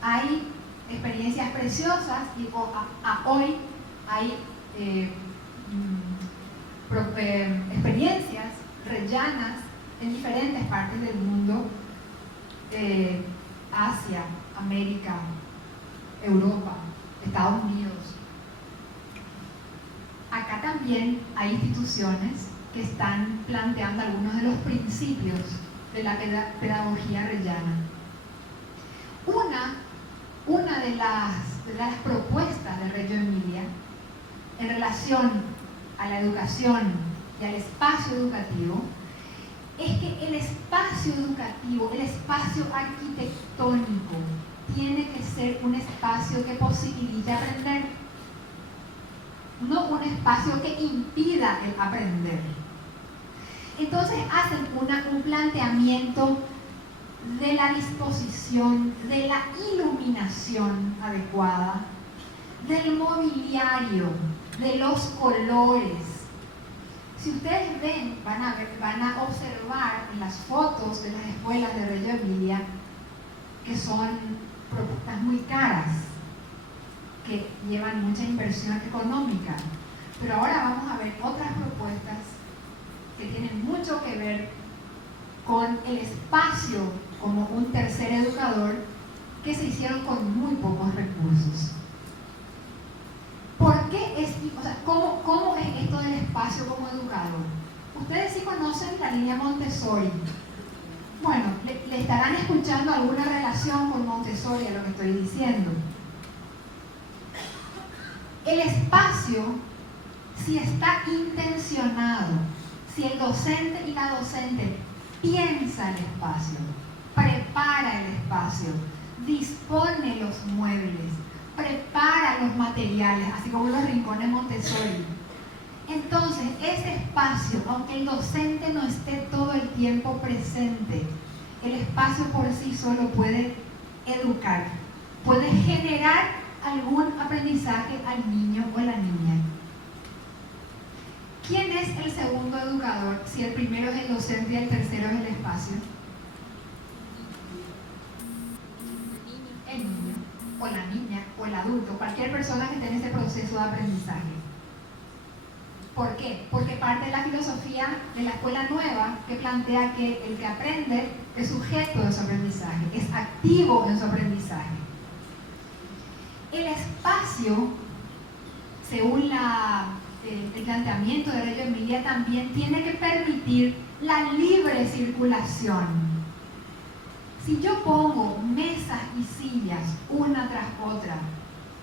Hay experiencias preciosas y hoy hay experiencias reyanas en diferentes partes del mundo, Asia, América, Europa, Estados Unidos. Acá también hay instituciones que están planteando algunos de los principios de la pedagogía reyana. Una de las propuestas de Reggio Emilia en relación a la educación y al espacio educativo es que el espacio educativo, el espacio arquitectónico, tiene que ser un espacio que posibilite aprender, no un espacio que impida el aprender. Entonces hacen un planteamiento de la disposición, de la iluminación adecuada, del mobiliario, de los colores. Si ustedes ven, van a observar en las fotos de las escuelas de Reggio Emilia que son propuestas muy caras, que llevan mucha inversión económica. Pero ahora vamos a ver otras propuestas que tienen mucho que ver con el espacio como un tercer educador, que se hicieron con muy pocos recursos. ¿Por qué cómo es esto del espacio como educador? Ustedes sí conocen la línea Montessori. Bueno, le estarán escuchando alguna relación con Montessori a lo que estoy diciendo. El espacio, si está intencionado, si el docente y la docente piensa el espacio, prepara el espacio, dispone los muebles, prepara los materiales, así como los rincones Montessori. Entonces, ese espacio, aunque el docente no esté todo el tiempo presente, el espacio por sí solo puede educar, puede generar algún aprendizaje al niño o a la niña. ¿Quién es el segundo educador si el primero es el docente y el tercero es el espacio? El niño, o la niña, o el adulto, cualquier persona que esté en ese proceso de aprendizaje. ¿Por qué? Porque parte de la filosofía de la escuela nueva que plantea que el que aprende es sujeto de su aprendizaje, es activo en su aprendizaje. El espacio, según el planteamiento de Reggio Emilia, también tiene que permitir la libre circulación. Si yo pongo mesas y sillas una tras otra,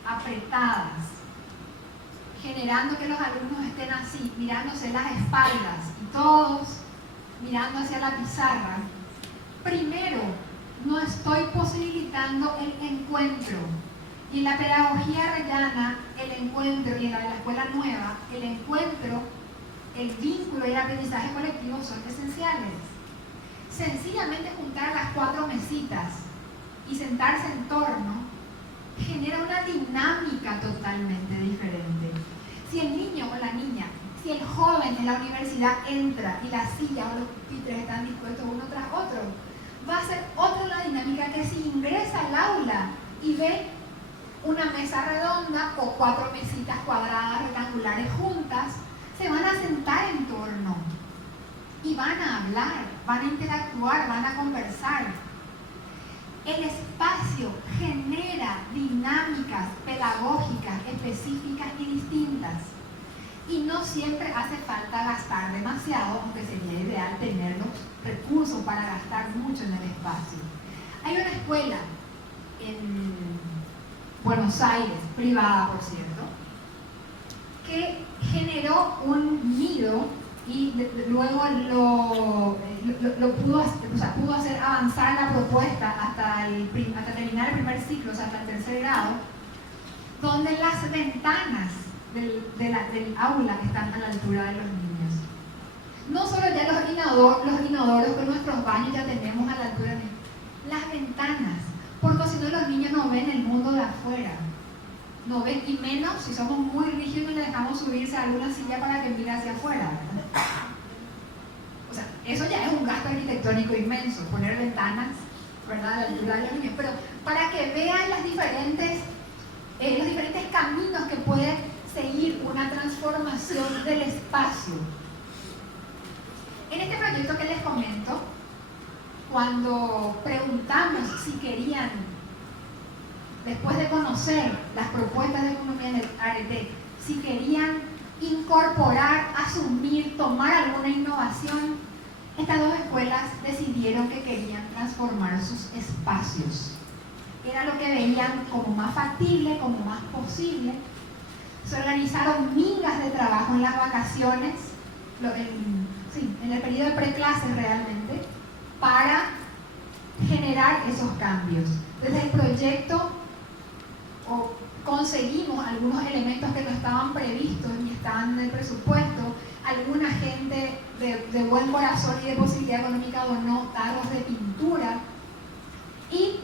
apretadas, generando que los alumnos estén así, mirándose las espaldas y todos mirando hacia la pizarra, primero, no estoy posibilitando el encuentro. Y en la pedagogía reyana, el encuentro, y en la de la escuela nueva, el encuentro, el vínculo y el aprendizaje colectivo son esenciales. Sencillamente juntar las 4 mesitas y sentarse en torno genera una dinámica totalmente diferente. Si el niño o la niña, si el joven en la universidad entra y la silla o los pupitres están dispuestos uno tras otro, va a ser otra la dinámica que si ingresa al aula y ve una mesa redonda o 4 mesitas cuadradas rectangulares juntas, se van a sentar en torno y van a hablar, van a interactuar, van a conversar. El espacio genera dinámicas pedagógicas específicas y distintas. Y no siempre hace falta gastar demasiado, aunque sería ideal tener los recursos para gastar mucho en el espacio. Hay una escuela en Buenos Aires, privada por cierto, que generó un nido y luego pudo hacer avanzar la propuesta hasta terminar el primer ciclo, o sea, hasta el tercer grado, donde las ventanas del aula están a la altura de los niños. No solo ya los inodoros que nuestros baños ya tenemos a la altura de las ventanas, porque si no los niños no ven el mundo de afuera. No ven, y menos si somos muy rígidos y le dejamos subirse a alguna silla para que mire hacia afuera, ¿verdad? O sea, eso ya es un gasto arquitectónico inmenso, poner ventanas, ¿verdad?, a la altura de los niños, pero para que vean los diferentes caminos que puede seguir una transformación del espacio. En este proyecto que les comento, cuando preguntamos si querían, después de conocer las propuestas de economía en el ARETEC, si querían incorporar, asumir, tomar alguna innovación, estas 2 escuelas decidieron que querían transformar sus espacios. Era lo que veían como más factible, como más posible. Se organizaron mingas de trabajo en las vacaciones, en el periodo de preclases realmente, para generar esos cambios. Desde el proyecto conseguimos algunos elementos que no estaban previstos ni estaban en el presupuesto. Alguna gente de buen corazón y de posibilidad económica donó tarros de pintura y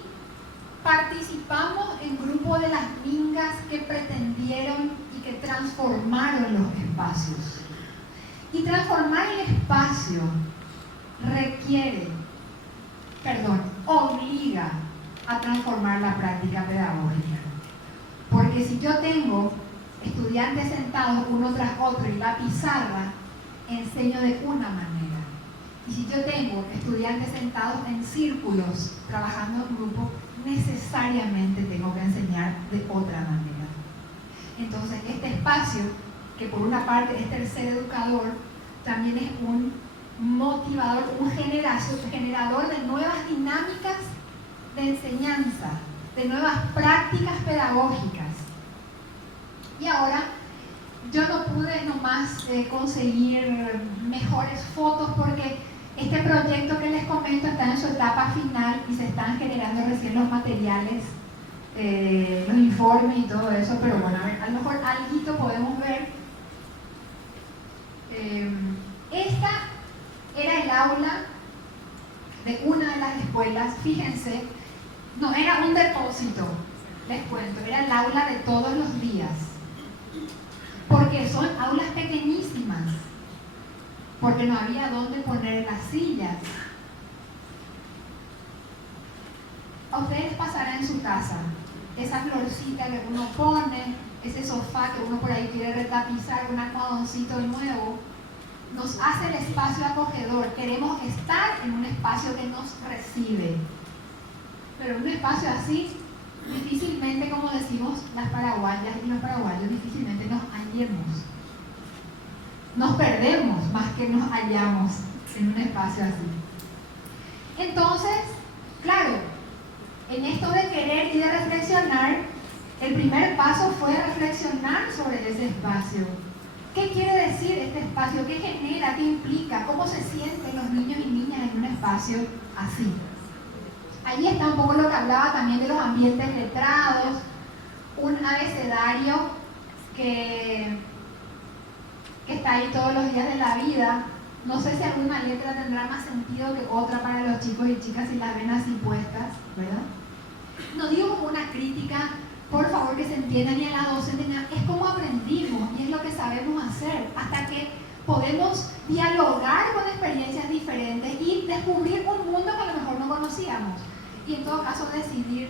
participamos en grupo de las mingas que pretendieron y que transformaron los espacios. Y transformar el espacio obliga a transformar la práctica pedagógica. Porque si yo tengo estudiantes sentados uno tras otro y la pizarra, enseño de una manera. Y si yo tengo estudiantes sentados en círculos, trabajando en grupo, necesariamente tengo que enseñar de otra manera. Entonces, este espacio, que por una parte es tercer educador, también es un motivador, un generador de nuevas dinámicas de enseñanza, de nuevas prácticas pedagógicas. Y ahora, yo no pude nomás conseguir mejores fotos porque este proyecto que les comento está en su etapa final y se están generando recién los materiales, los informes y todo eso, pero bueno, a lo mejor algo podemos ver. Esta era el aula de una de las escuelas, fíjense, no era un depósito, les cuento, era el aula de todos los días, porque son aulas pequeñísimas, porque no había dónde poner las sillas. A ustedes pasará en su casa esa florcita que uno pone ese sofá que uno por ahí quiere retapizar, un almohadoncito nuevo, nos hace el espacio acogedor. Queremos estar en un espacio que nos recibe. Pero en un espacio así, difícilmente, como decimos las paraguayas y los paraguayos, difícilmente nos hallemos. Nos perdemos más que nos hallamos en un espacio así. Entonces, claro, en esto de querer y de reflexionar, el primer paso fue reflexionar sobre ese espacio. ¿Qué quiere decir este espacio? ¿Qué genera? ¿Qué implica? ¿Cómo se sienten los niños y niñas en un espacio así? Allí está un poco lo que hablaba también de los ambientes letrados, un abecedario que está ahí todos los días de la vida. No sé si alguna letra tendrá más sentido que otra para los chicos y chicas si las ven así puestas, ¿verdad? No digo como una crítica, por favor que se entienda, ni a la docente, ni a, es como aprendimos y es lo que sabemos hacer, hasta que podemos dialogar con experiencias diferentes y descubrir un mundo que a lo mejor no conocíamos. Y en todo caso decidir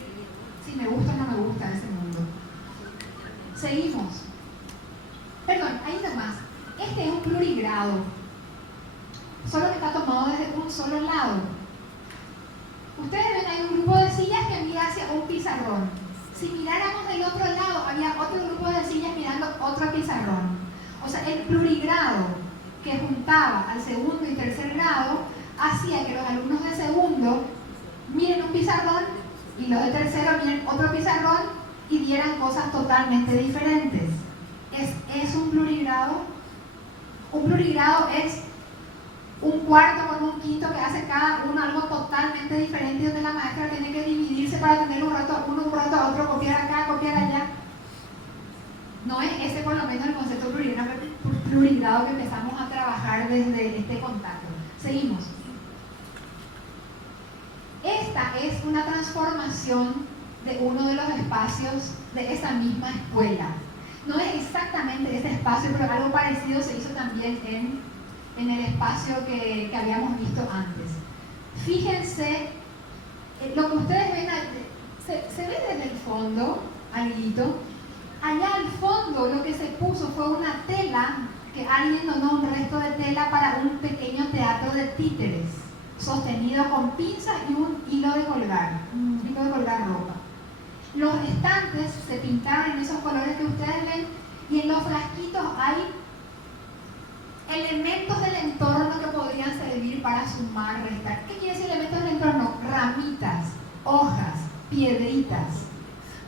si me gusta o no me gusta ese mundo. Seguimos. Perdón, ahí nomás. Este es un plurigrado. Solo que está tomado desde un solo lado. Ustedes ven, hay un grupo de sillas que mira hacia un pizarrón. Si miráramos del otro lado, había otro grupo de sillas mirando otro pizarrón. O sea, el plurigrado que juntaba al segundo y tercer grado hacía que los alumnos de segundo miren un pizarrón y los de tercero miren otro pizarrón y dieran cosas totalmente diferentes. ¿Es un plurigrado? Un plurigrado es un cuarto con un quinto que hace cada uno algo totalmente diferente, donde la maestra tiene que dividirse para tener un rato a uno, un rato a otro, copiar acá, copiar allá. No es ese por lo menos el concepto plurigrado que empezamos a trabajar desde este contacto. Seguimos. Esta es una transformación de uno de los espacios de esa misma escuela. No es exactamente ese espacio, pero algo parecido se hizo también en el espacio que habíamos visto antes. Fíjense, lo que ustedes ven, se ve desde el fondo, alguito. Allá al fondo lo que se puso fue una tela, que alguien donó un resto de tela para un pequeño teatro de títeres, sostenido con pinzas y un hilo de colgar ropa. Los estantes se pintaron en esos colores que ustedes ven y en los frasquitos hay elementos del entorno que podrían servir para sumar, restar. ¿Qué quiere decir elementos del entorno? Ramitas, hojas, piedritas,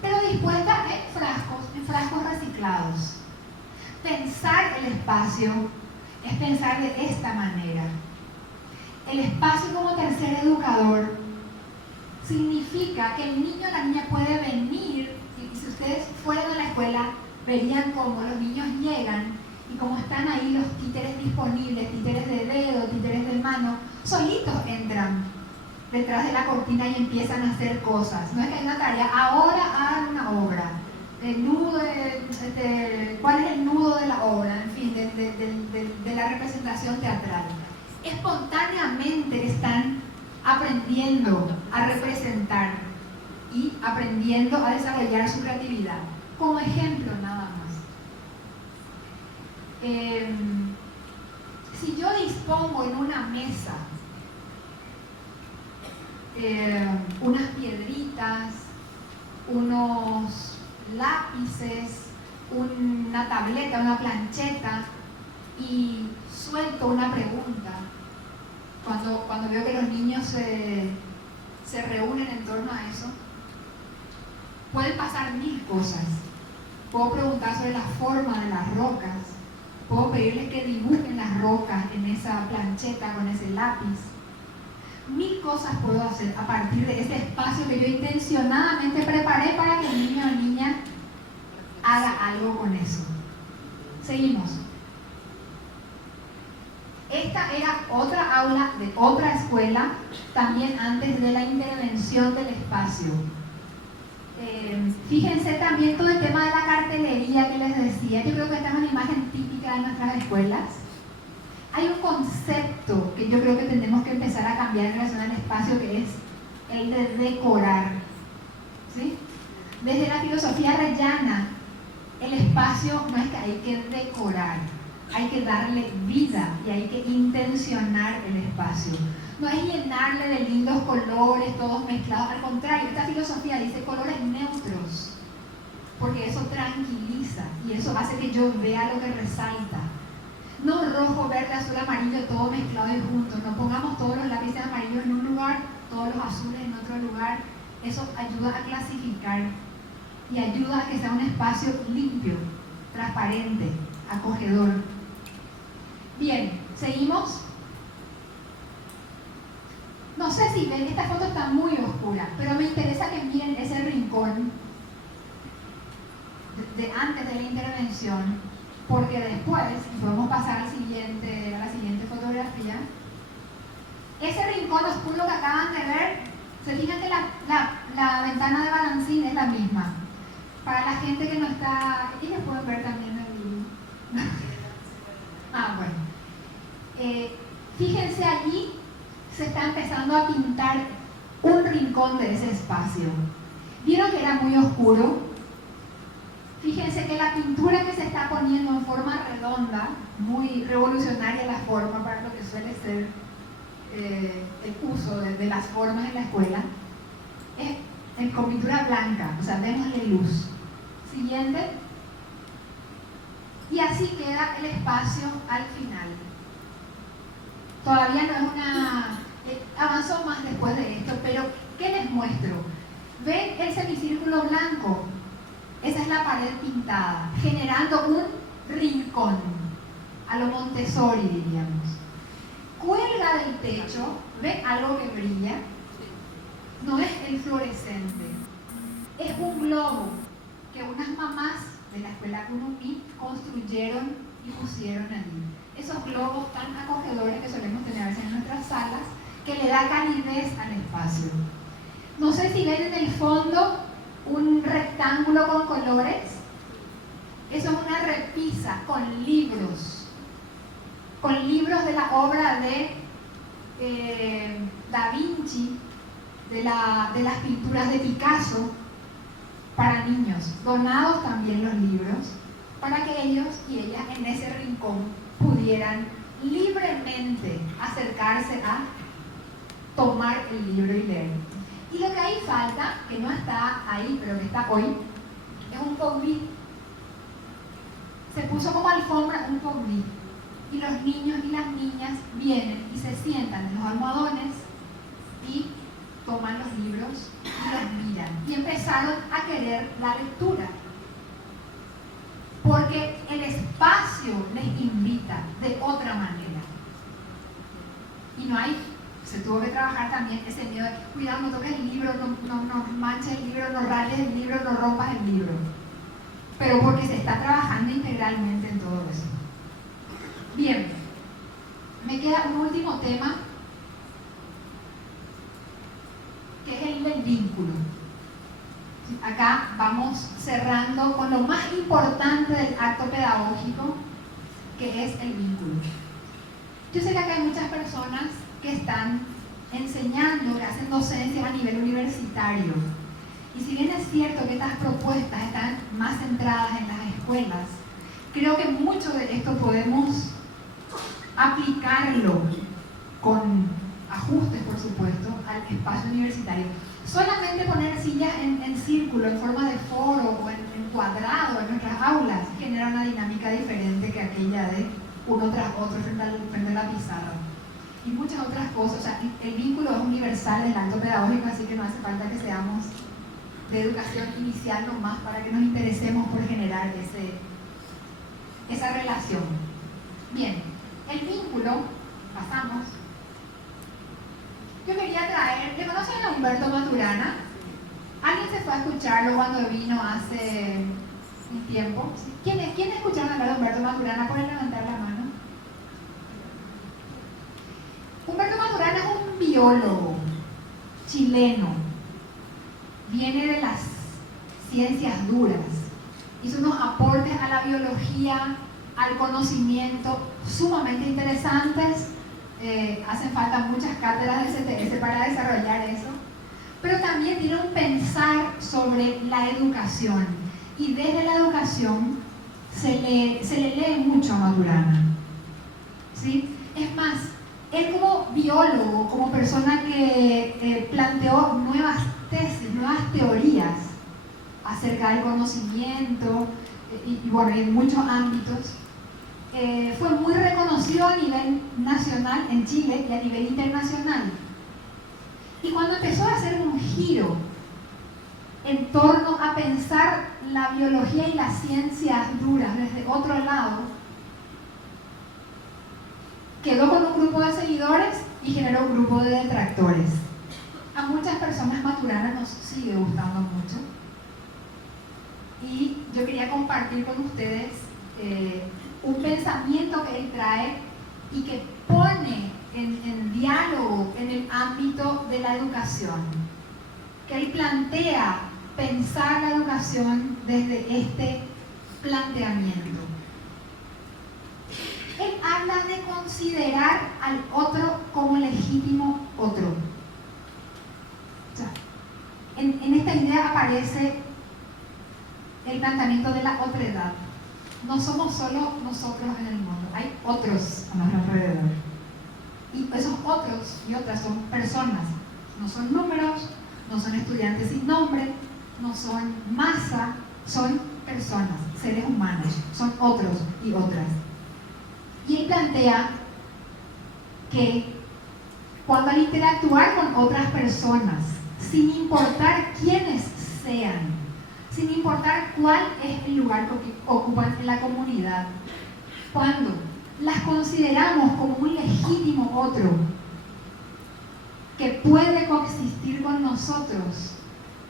pero dispuestas en frascos reciclados. Pensar el espacio es pensar de esta manera. El espacio como tercer educador significa que el niño o la niña puede venir, y si ustedes fueran a la escuela verían cómo los niños llegan y como están ahí los títeres disponibles, títeres de dedo, títeres de mano, solitos entran detrás de la cortina y empiezan a hacer cosas. No es que hay una tarea, ahora hagan una obra. El nudo ¿cuál es el nudo de la obra? En fin, de la representación teatral. Espontáneamente están aprendiendo a representar y aprendiendo a desarrollar su creatividad. Como ejemplo nada más. Si yo dispongo en una mesa unas piedritas, unos lápices, una tableta, una plancheta y suelto una pregunta, cuando veo que los niños se reúnen en torno a eso, pueden pasar mil cosas. Puedo preguntar sobre la forma de las rocas, puedo pedirles que dibujen las rocas en esa plancheta con ese lápiz. Mil cosas puedo hacer a partir de ese espacio que yo intencionadamente preparé para que el niño o niña haga algo con eso. Seguimos. Esta era otra aula de otra escuela, también antes de la intervención del espacio. Fíjense también todo el tema de la cartelería que les decía. Yo creo que esta es una imagen típica de nuestras escuelas. Hay un concepto que yo creo que tenemos que empezar a cambiar en relación al espacio, que es el de decorar. ¿Sí? Desde la filosofía reyana, el espacio no es que hay que decorar, hay que darle vida y hay que intencionar el espacio. No es llenarle de lindos colores, todos mezclados. Al contrario, esta filosofía dice colores neutros, porque eso tranquiliza y eso hace que yo vea lo que resalta. No rojo, verde, azul, amarillo, todo mezclado y junto. No pongamos todos los lápices amarillos en un lugar, todos los azules en otro lugar. Eso ayuda a clasificar y ayuda a que sea un espacio limpio, transparente, acogedor. Bien, seguimos. No sé si ven, esta foto está muy oscura, pero me interesa que miren ese rincón de antes de la intervención, porque después, y podemos pasar a la siguiente fotografía, ese rincón oscuro que acaban de ver, se fijan que la ventana de balancín es la misma. Para la gente que no está, ellos pueden ver también el... bueno. Fíjense allí, se está empezando a pintar un rincón de ese espacio. ¿Vieron que era muy oscuro? Fíjense que la pintura que se está poniendo en forma redonda, muy revolucionaria la forma para lo que suele ser el uso de las formas en la escuela, es con pintura blanca, o sea, démosle luz. Siguiente. Y así queda el espacio al final. Todavía no es una... avanzó más después de esto, pero ¿qué les muestro? ¿Ven el semicírculo blanco? Esa es la pared pintada, generando un rincón, a lo Montessori diríamos. Cuelga del techo, ¿ven algo que brilla? No es el fluorescente, es un globo que unas mamás de la escuela Curumí construyeron y pusieron allí. Esos globos tan acogedores que solemos tener a veces en nuestras salas, que le da calidez al espacio. No sé si ven en el fondo un rectángulo con colores. Eso es una repisa con libros de la obra de Da Vinci, de las pinturas de Picasso, para niños, donados también los libros, para que ellos y ellas en ese rincón pudieran libremente acercarse a tomar el libro y leer. Y lo que ahí falta, que no está ahí, pero que está hoy, es un POV. Se puso como alfombra un POV. Y los niños y las niñas vienen y se sientan en los almohadones y toman los libros y los miran. Y empezaron a querer la lectura. Porque el espacio les invita de otra manera. Y no hay... Se tuvo que trabajar también ese miedo de cuidado, no toques el libro, no manches el libro, no rayes el libro, no rompas el libro. Pero porque se está trabajando integralmente en todo eso. Bien, me queda un último tema, que es el del vínculo. Acá vamos cerrando con lo más importante del acto pedagógico, que es el vínculo. Yo sé que acá hay muchas personas que están enseñando, que hacen docencia a nivel universitario. Y si bien es cierto que estas propuestas están más centradas en las escuelas, creo que mucho de esto podemos aplicarlo con ajustes, por supuesto, al espacio universitario. Solamente poner sillas en círculo, en forma de foro o en cuadrado en nuestras aulas genera una dinámica diferente que aquella de uno tras otro frente a la pizarra. Y muchas otras cosas. O sea, el vínculo es universal en el acto pedagógico, así que no hace falta que seamos de educación inicial nomás para que nos interesemos por generar esa relación. Bien, el vínculo, pasamos. Yo quería traer, ¿le conocen a Humberto Maturana? ¿Alguien se fue a escucharlo cuando vino hace un tiempo? ¿Quién escucharon hablar de Humberto Maturana? ¿Pueden levantar la mano? Humberto Maturana es un biólogo chileno, viene de las ciencias duras, hizo unos aportes a la biología, al conocimiento sumamente interesantes. Hacen falta muchas cátedras de CTS para desarrollar eso, pero también tiene un pensar sobre la educación, Y desde la educación se le lee mucho a Maturana, ¿sí? Es más, él como biólogo, como persona que planteó nuevas tesis, nuevas teorías acerca del conocimiento y bueno, en muchos ámbitos, fue muy reconocido a nivel nacional en Chile y a nivel internacional. Y cuando empezó a hacer un giro en torno a pensar la biología y las ciencias duras desde otro lado, quedó con un grupo de seguidores y generó un grupo de detractores. A muchas personas Maturana nos sigue gustando mucho. Y yo quería compartir con ustedes un pensamiento que él trae y que pone en diálogo en el ámbito de la educación. Que él plantea pensar la educación desde este planteamiento. Él habla de considerar al otro como legítimo otro. O sea, en esta idea aparece el planteamiento de la otredad. No somos solo nosotros en el mundo, hay otros a nuestro alrededor. Y esos otros y otras son personas, no son números, no son estudiantes sin nombre, no son masa, son personas, seres humanos, son otros y otras. Y él plantea que cuando al interactuar con otras personas, sin importar quiénes sean, sin importar cuál es el lugar que ocupan en la comunidad, cuando las consideramos como un legítimo otro que puede coexistir con nosotros,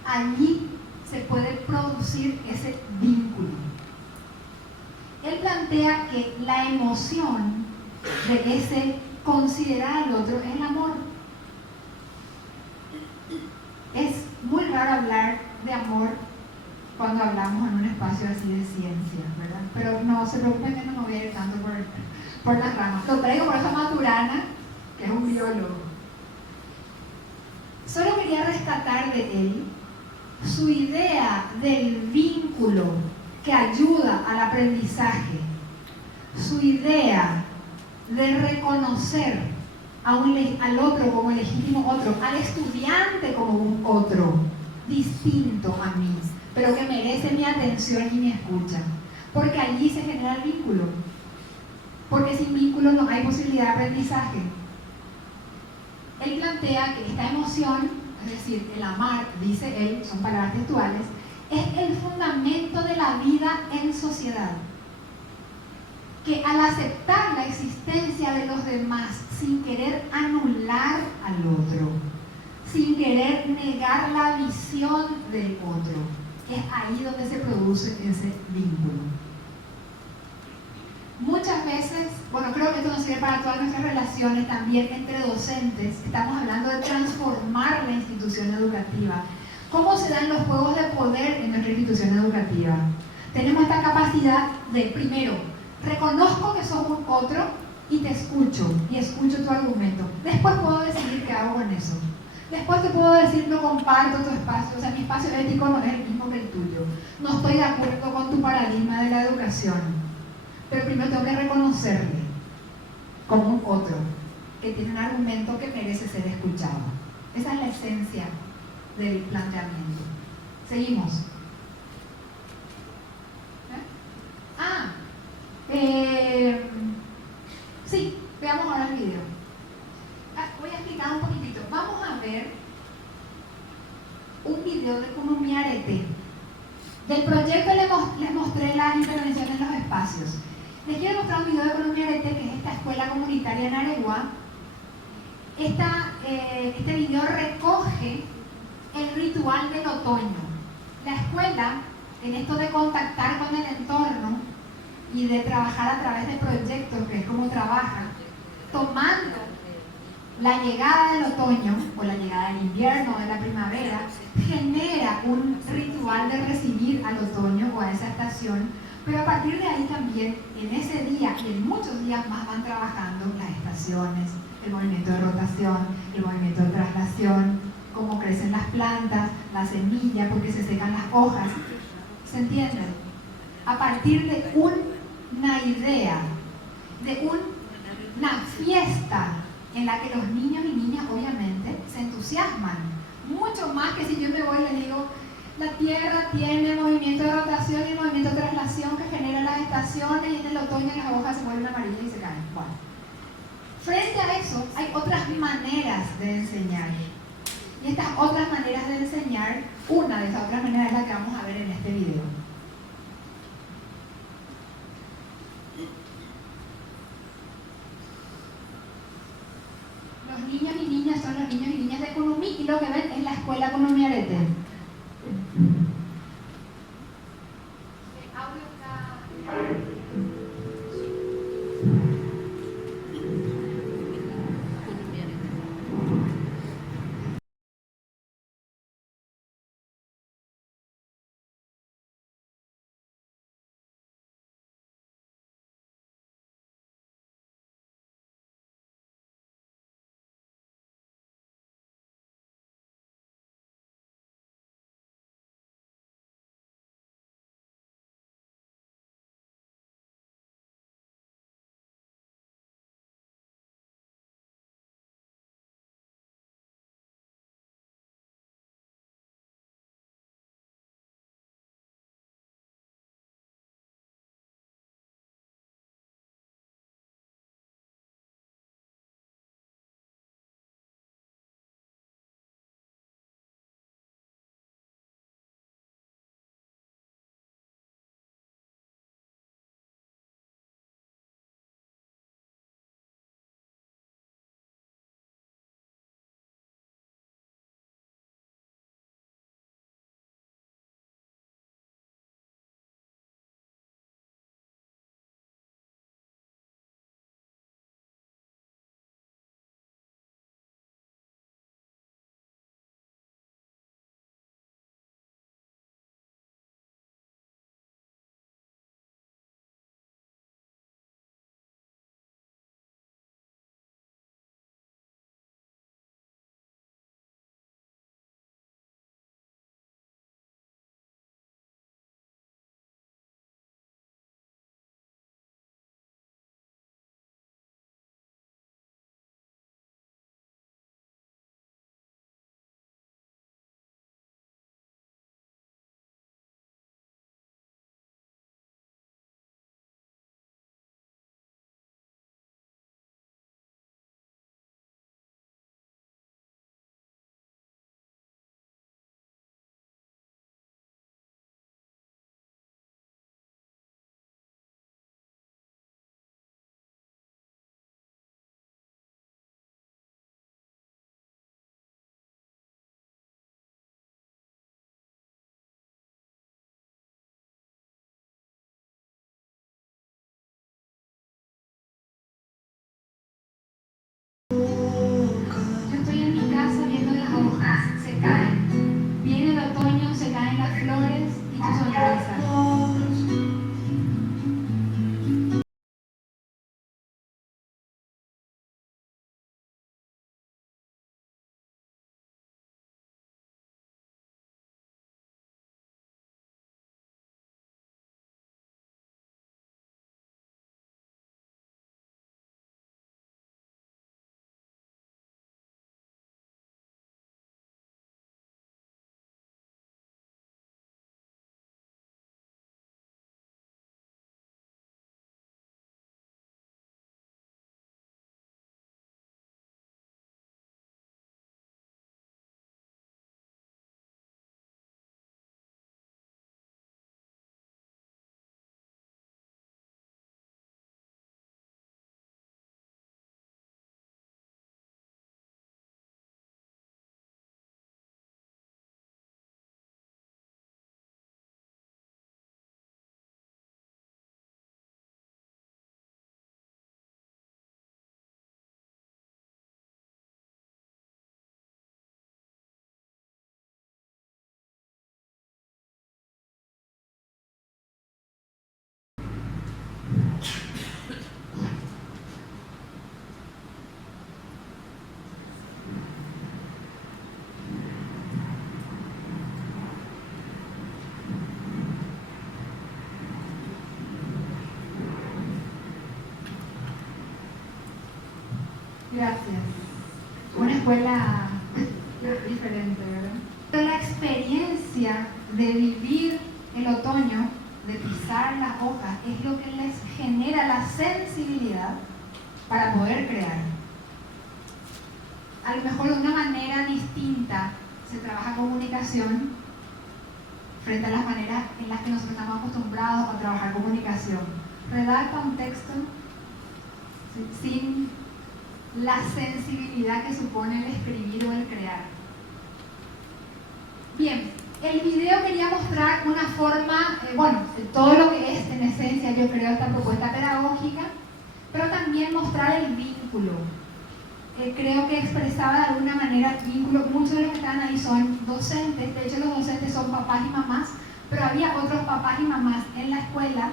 allí se puede producir ese vínculo. Él plantea que la emoción de ese considerar al otro es el amor. Es muy raro hablar de amor cuando hablamos en un espacio así de ciencia, ¿verdad? Pero no se preocupen que no me voy a ir tanto por las ramas. Lo traigo por esa Maturana, que es un biólogo. Solo quería rescatar de él su idea del vínculo que ayuda al aprendizaje, su idea de reconocer al otro como legítimo otro, al estudiante como un otro, distinto a mí, pero que merece mi atención y mi escucha, porque allí se genera el vínculo, porque sin vínculo no hay posibilidad de aprendizaje. Él plantea que esta emoción, es decir, el amar, dice él, son palabras textuales, es el fundamento de la vida en sociedad. Que al aceptar la existencia de los demás sin querer anular al otro, sin querer negar la visión del otro, es ahí donde se produce ese vínculo. Muchas veces, bueno, creo que esto nos sirve para todas nuestras relaciones también entre docentes. Estamos hablando de transformar la institución educativa. ¿Cómo se dan los juegos de poder en nuestra institución educativa? Tenemos esta capacidad de, primero, reconozco que sos un otro y te escucho, y escucho tu argumento. Después puedo decidir qué hago con eso. Después te puedo decir, no comparto tu espacio, o sea, mi espacio ético no es el mismo que el tuyo. No estoy de acuerdo con tu paradigma de la educación. Pero primero tengo que reconocerle como un otro, que tiene un argumento que merece ser escuchado. Esa es la esencia del planteamiento. Seguimos. Sí, veamos ahora el video. Voy a explicar un poquitito. Vamos a ver un video de Kunumiarete. Del proyecto les mostré las intervenciones en los espacios. Les quiero mostrar un video de Kunumiarete, que es esta escuela comunitaria en Aregua. Este video recoge el ritual del otoño. La escuela, en esto de contactar con el entorno y de trabajar a través de proyectos, que es como trabaja, tomando la llegada del otoño o la llegada del invierno o de la primavera, genera un ritual de recibir al otoño o a esa estación, pero a partir de ahí también, en ese día y en muchos días más, van trabajando las estaciones, el movimiento de rotación, el movimiento de traslación, cómo crecen las plantas, la semilla, porque se secan las hojas. ¿Se entiende? A partir de una idea, de una fiesta en la que los niños y niñas obviamente se entusiasman. Mucho más que si yo me voy y les digo, la Tierra tiene movimiento de rotación y movimiento de traslación que genera las estaciones y en el otoño las hojas se vuelven amarillas y se caen. Bueno, frente a eso hay otras maneras de enseñar. Y estas otras maneras de enseñar, una de esas otras maneras es la que vamos a ver en este video. Los niños y niñas son los niños y niñas de Kunumi y lo que ven es la escuela Kunumi Arete. Gracias. Una escuela diferente, ¿verdad? Pero la experiencia de vivir el otoño, de pisar las hojas, es lo que les genera la sensibilidad para poder crear. A lo mejor de una manera distinta se trabaja comunicación frente a las maneras en las que nosotros estamos acostumbrados a trabajar comunicación. Redacta un texto sin la sensibilidad que supone el escribir o el crear. Bien, el video quería mostrar una forma, todo lo que es en esencia, yo creo, esta propuesta pedagógica, pero también mostrar el vínculo. Creo que expresaba de alguna manera el vínculo. Muchos de los que están ahí son docentes, de hecho los docentes son papás y mamás, pero había otros papás y mamás en la escuela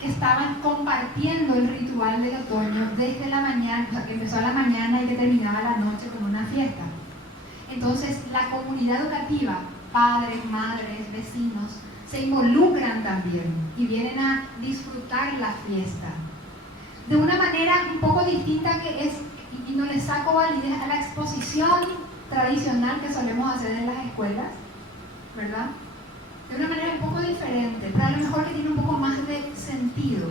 que estaban compartiendo el ritual del otoño desde la mañana, o sea, que empezó a la mañana y que terminaba la noche con una fiesta. Entonces, la comunidad educativa, padres, madres, vecinos, se involucran también y vienen a disfrutar la fiesta. De una manera un poco distinta que es, y no le saco validez a la exposición tradicional que solemos hacer en las escuelas, ¿verdad? De una manera un poco diferente, pero a lo mejor que tiene un poco más de sentido,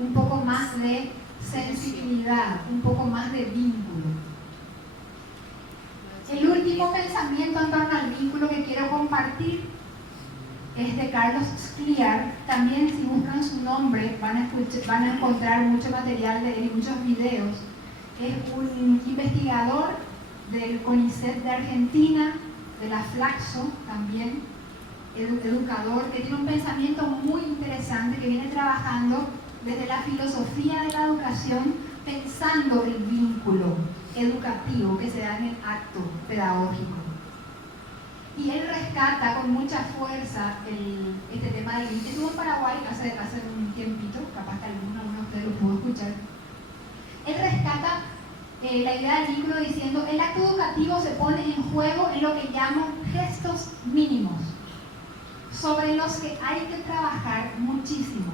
un poco más de sensibilidad, un poco más de vínculo. El último pensamiento en torno al vínculo que quiero compartir es de Carlos Scliar. También, si buscan su nombre, van a encontrar mucho material de él y muchos videos. Es un investigador del CONICET de Argentina, de la Flaxo también, educador, que tiene un pensamiento muy interesante, que viene trabajando desde la filosofía de la educación, pensando el vínculo educativo que se da en el acto pedagógico. Y él rescata con mucha fuerza este tema del vínculo. Estuvo en Paraguay hace un tiempito, capaz que alguno de ustedes lo pudo escuchar. Él rescata la idea del vínculo diciendo: el acto educativo se pone en juego en lo que llamo gestos mínimos, sobre los que hay que trabajar muchísimo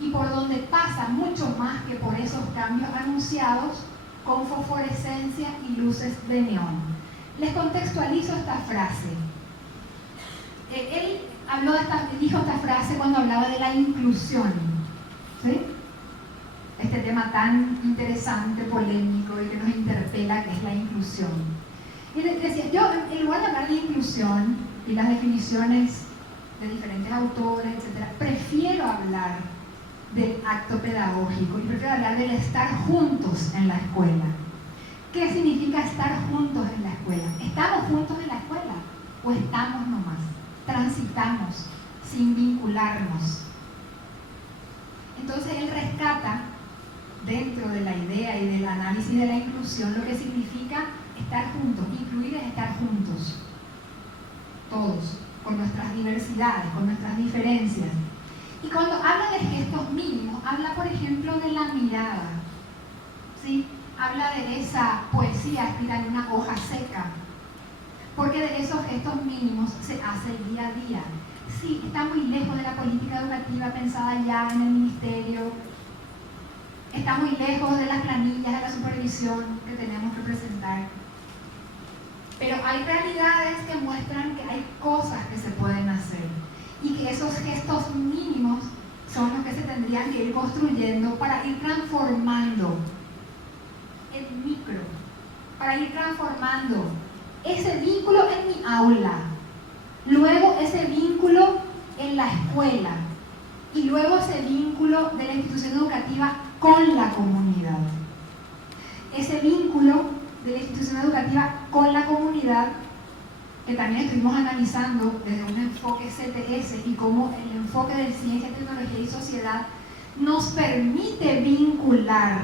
y por donde pasa mucho más que por esos cambios anunciados con fosforescencia y luces de neón. Les contextualizo esta frase. Él dijo esta frase cuando hablaba de la inclusión, ¿sí? Este tema tan interesante, polémico y que nos interpela, que es la inclusión. Y decía, yo en lugar de hablar de inclusión y las definiciones de diferentes autores, etc., prefiero hablar del acto pedagógico y prefiero hablar del estar juntos en la escuela. ¿Qué significa estar juntos en la escuela? ¿Estamos juntos en la escuela o estamos nomás? Transitamos sin vincularnos. Entonces él rescata dentro de la idea y del análisis de la inclusión lo que significa estar juntos. Incluir es estar juntos, todos, con nuestras diversidades, con nuestras diferencias. Y cuando habla de gestos mínimos, habla por ejemplo de la mirada, ¿sí? Habla de esa poesía escrita en una hoja seca, porque de esos gestos mínimos se hace el día a día. Sí, está muy lejos de la política educativa pensada ya en el ministerio, está muy lejos de las planillas, de la supervisión que tenemos que presentar. Pero hay realidades que muestran que hay cosas que se pueden hacer y que esos gestos mínimos son los que se tendrían que ir construyendo para ir transformando el micro, para ir transformando ese vínculo en mi aula, luego ese vínculo en la escuela y luego ese vínculo de la institución educativa con la comunidad. Ese vínculo de la institución educativa con la comunidad, que también estuvimos analizando desde un enfoque CTS y cómo el enfoque de ciencia, tecnología y sociedad nos permite vincular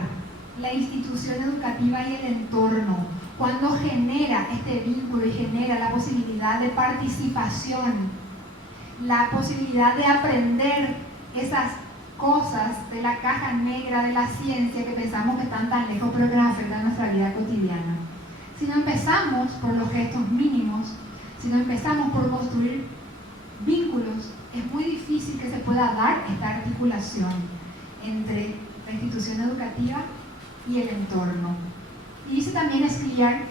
la institución educativa y el entorno cuando genera este vínculo y genera la posibilidad de participación, la posibilidad de aprender esas cosas de la caja negra de la ciencia que pensamos que están tan lejos pero que nos afectan a nuestra vida cotidiana. Si no empezamos por los gestos mínimos, si no empezamos por construir vínculos, es muy difícil que se pueda dar esta articulación entre la institución educativa y el entorno. Y dice también Scliar,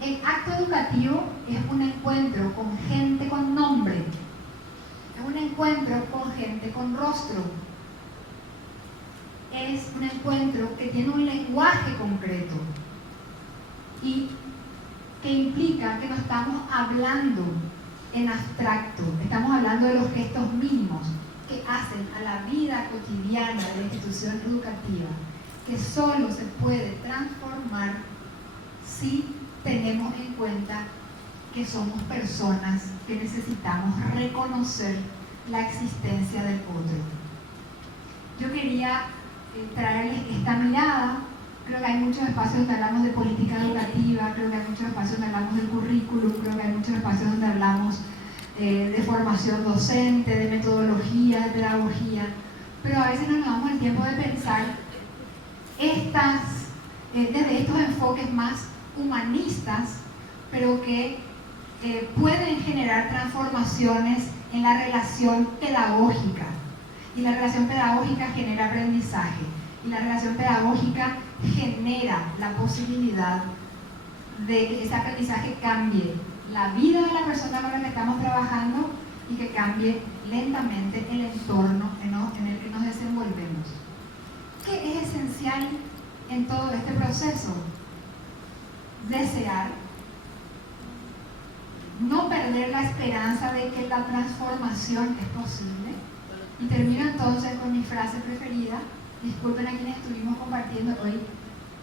el acto educativo es un encuentro con gente con nombre, es un encuentro con gente con rostro, es un encuentro que tiene un lenguaje concreto y que implica que no estamos hablando en abstracto, estamos hablando de los gestos mínimos que hacen a la vida cotidiana de la institución educativa, que solo se puede transformar si tenemos en cuenta que somos personas que necesitamos reconocer la existencia del otro. Yo quería traerles esta mirada. Creo que hay muchos espacios donde hablamos de política educativa, creo que hay muchos espacios donde hablamos del currículum, creo que hay muchos espacios donde hablamos de formación docente, de metodología, de pedagogía, pero a veces no nos damos el tiempo de pensar desde estos enfoques más humanistas, pero que pueden generar transformaciones en la relación pedagógica. Y la relación pedagógica genera aprendizaje. Y la relación pedagógica genera la posibilidad de que ese aprendizaje cambie la vida de la persona con la que estamos trabajando y que cambie lentamente el entorno en el que nos desenvolvemos. ¿Qué es esencial en todo este proceso? Desear, no perder la esperanza de que la transformación es posible. Y termino entonces con mi frase preferida. Disculpen a quienes estuvimos compartiendo hoy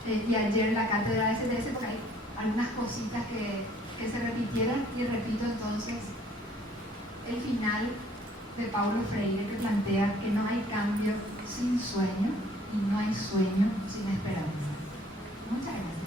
y ayer la cátedra de STS, porque hay algunas cositas que se repitieron, y repito entonces el final de Paulo Freire, que plantea que no hay cambio sin sueño y no hay sueño sin esperanza. Muchas gracias.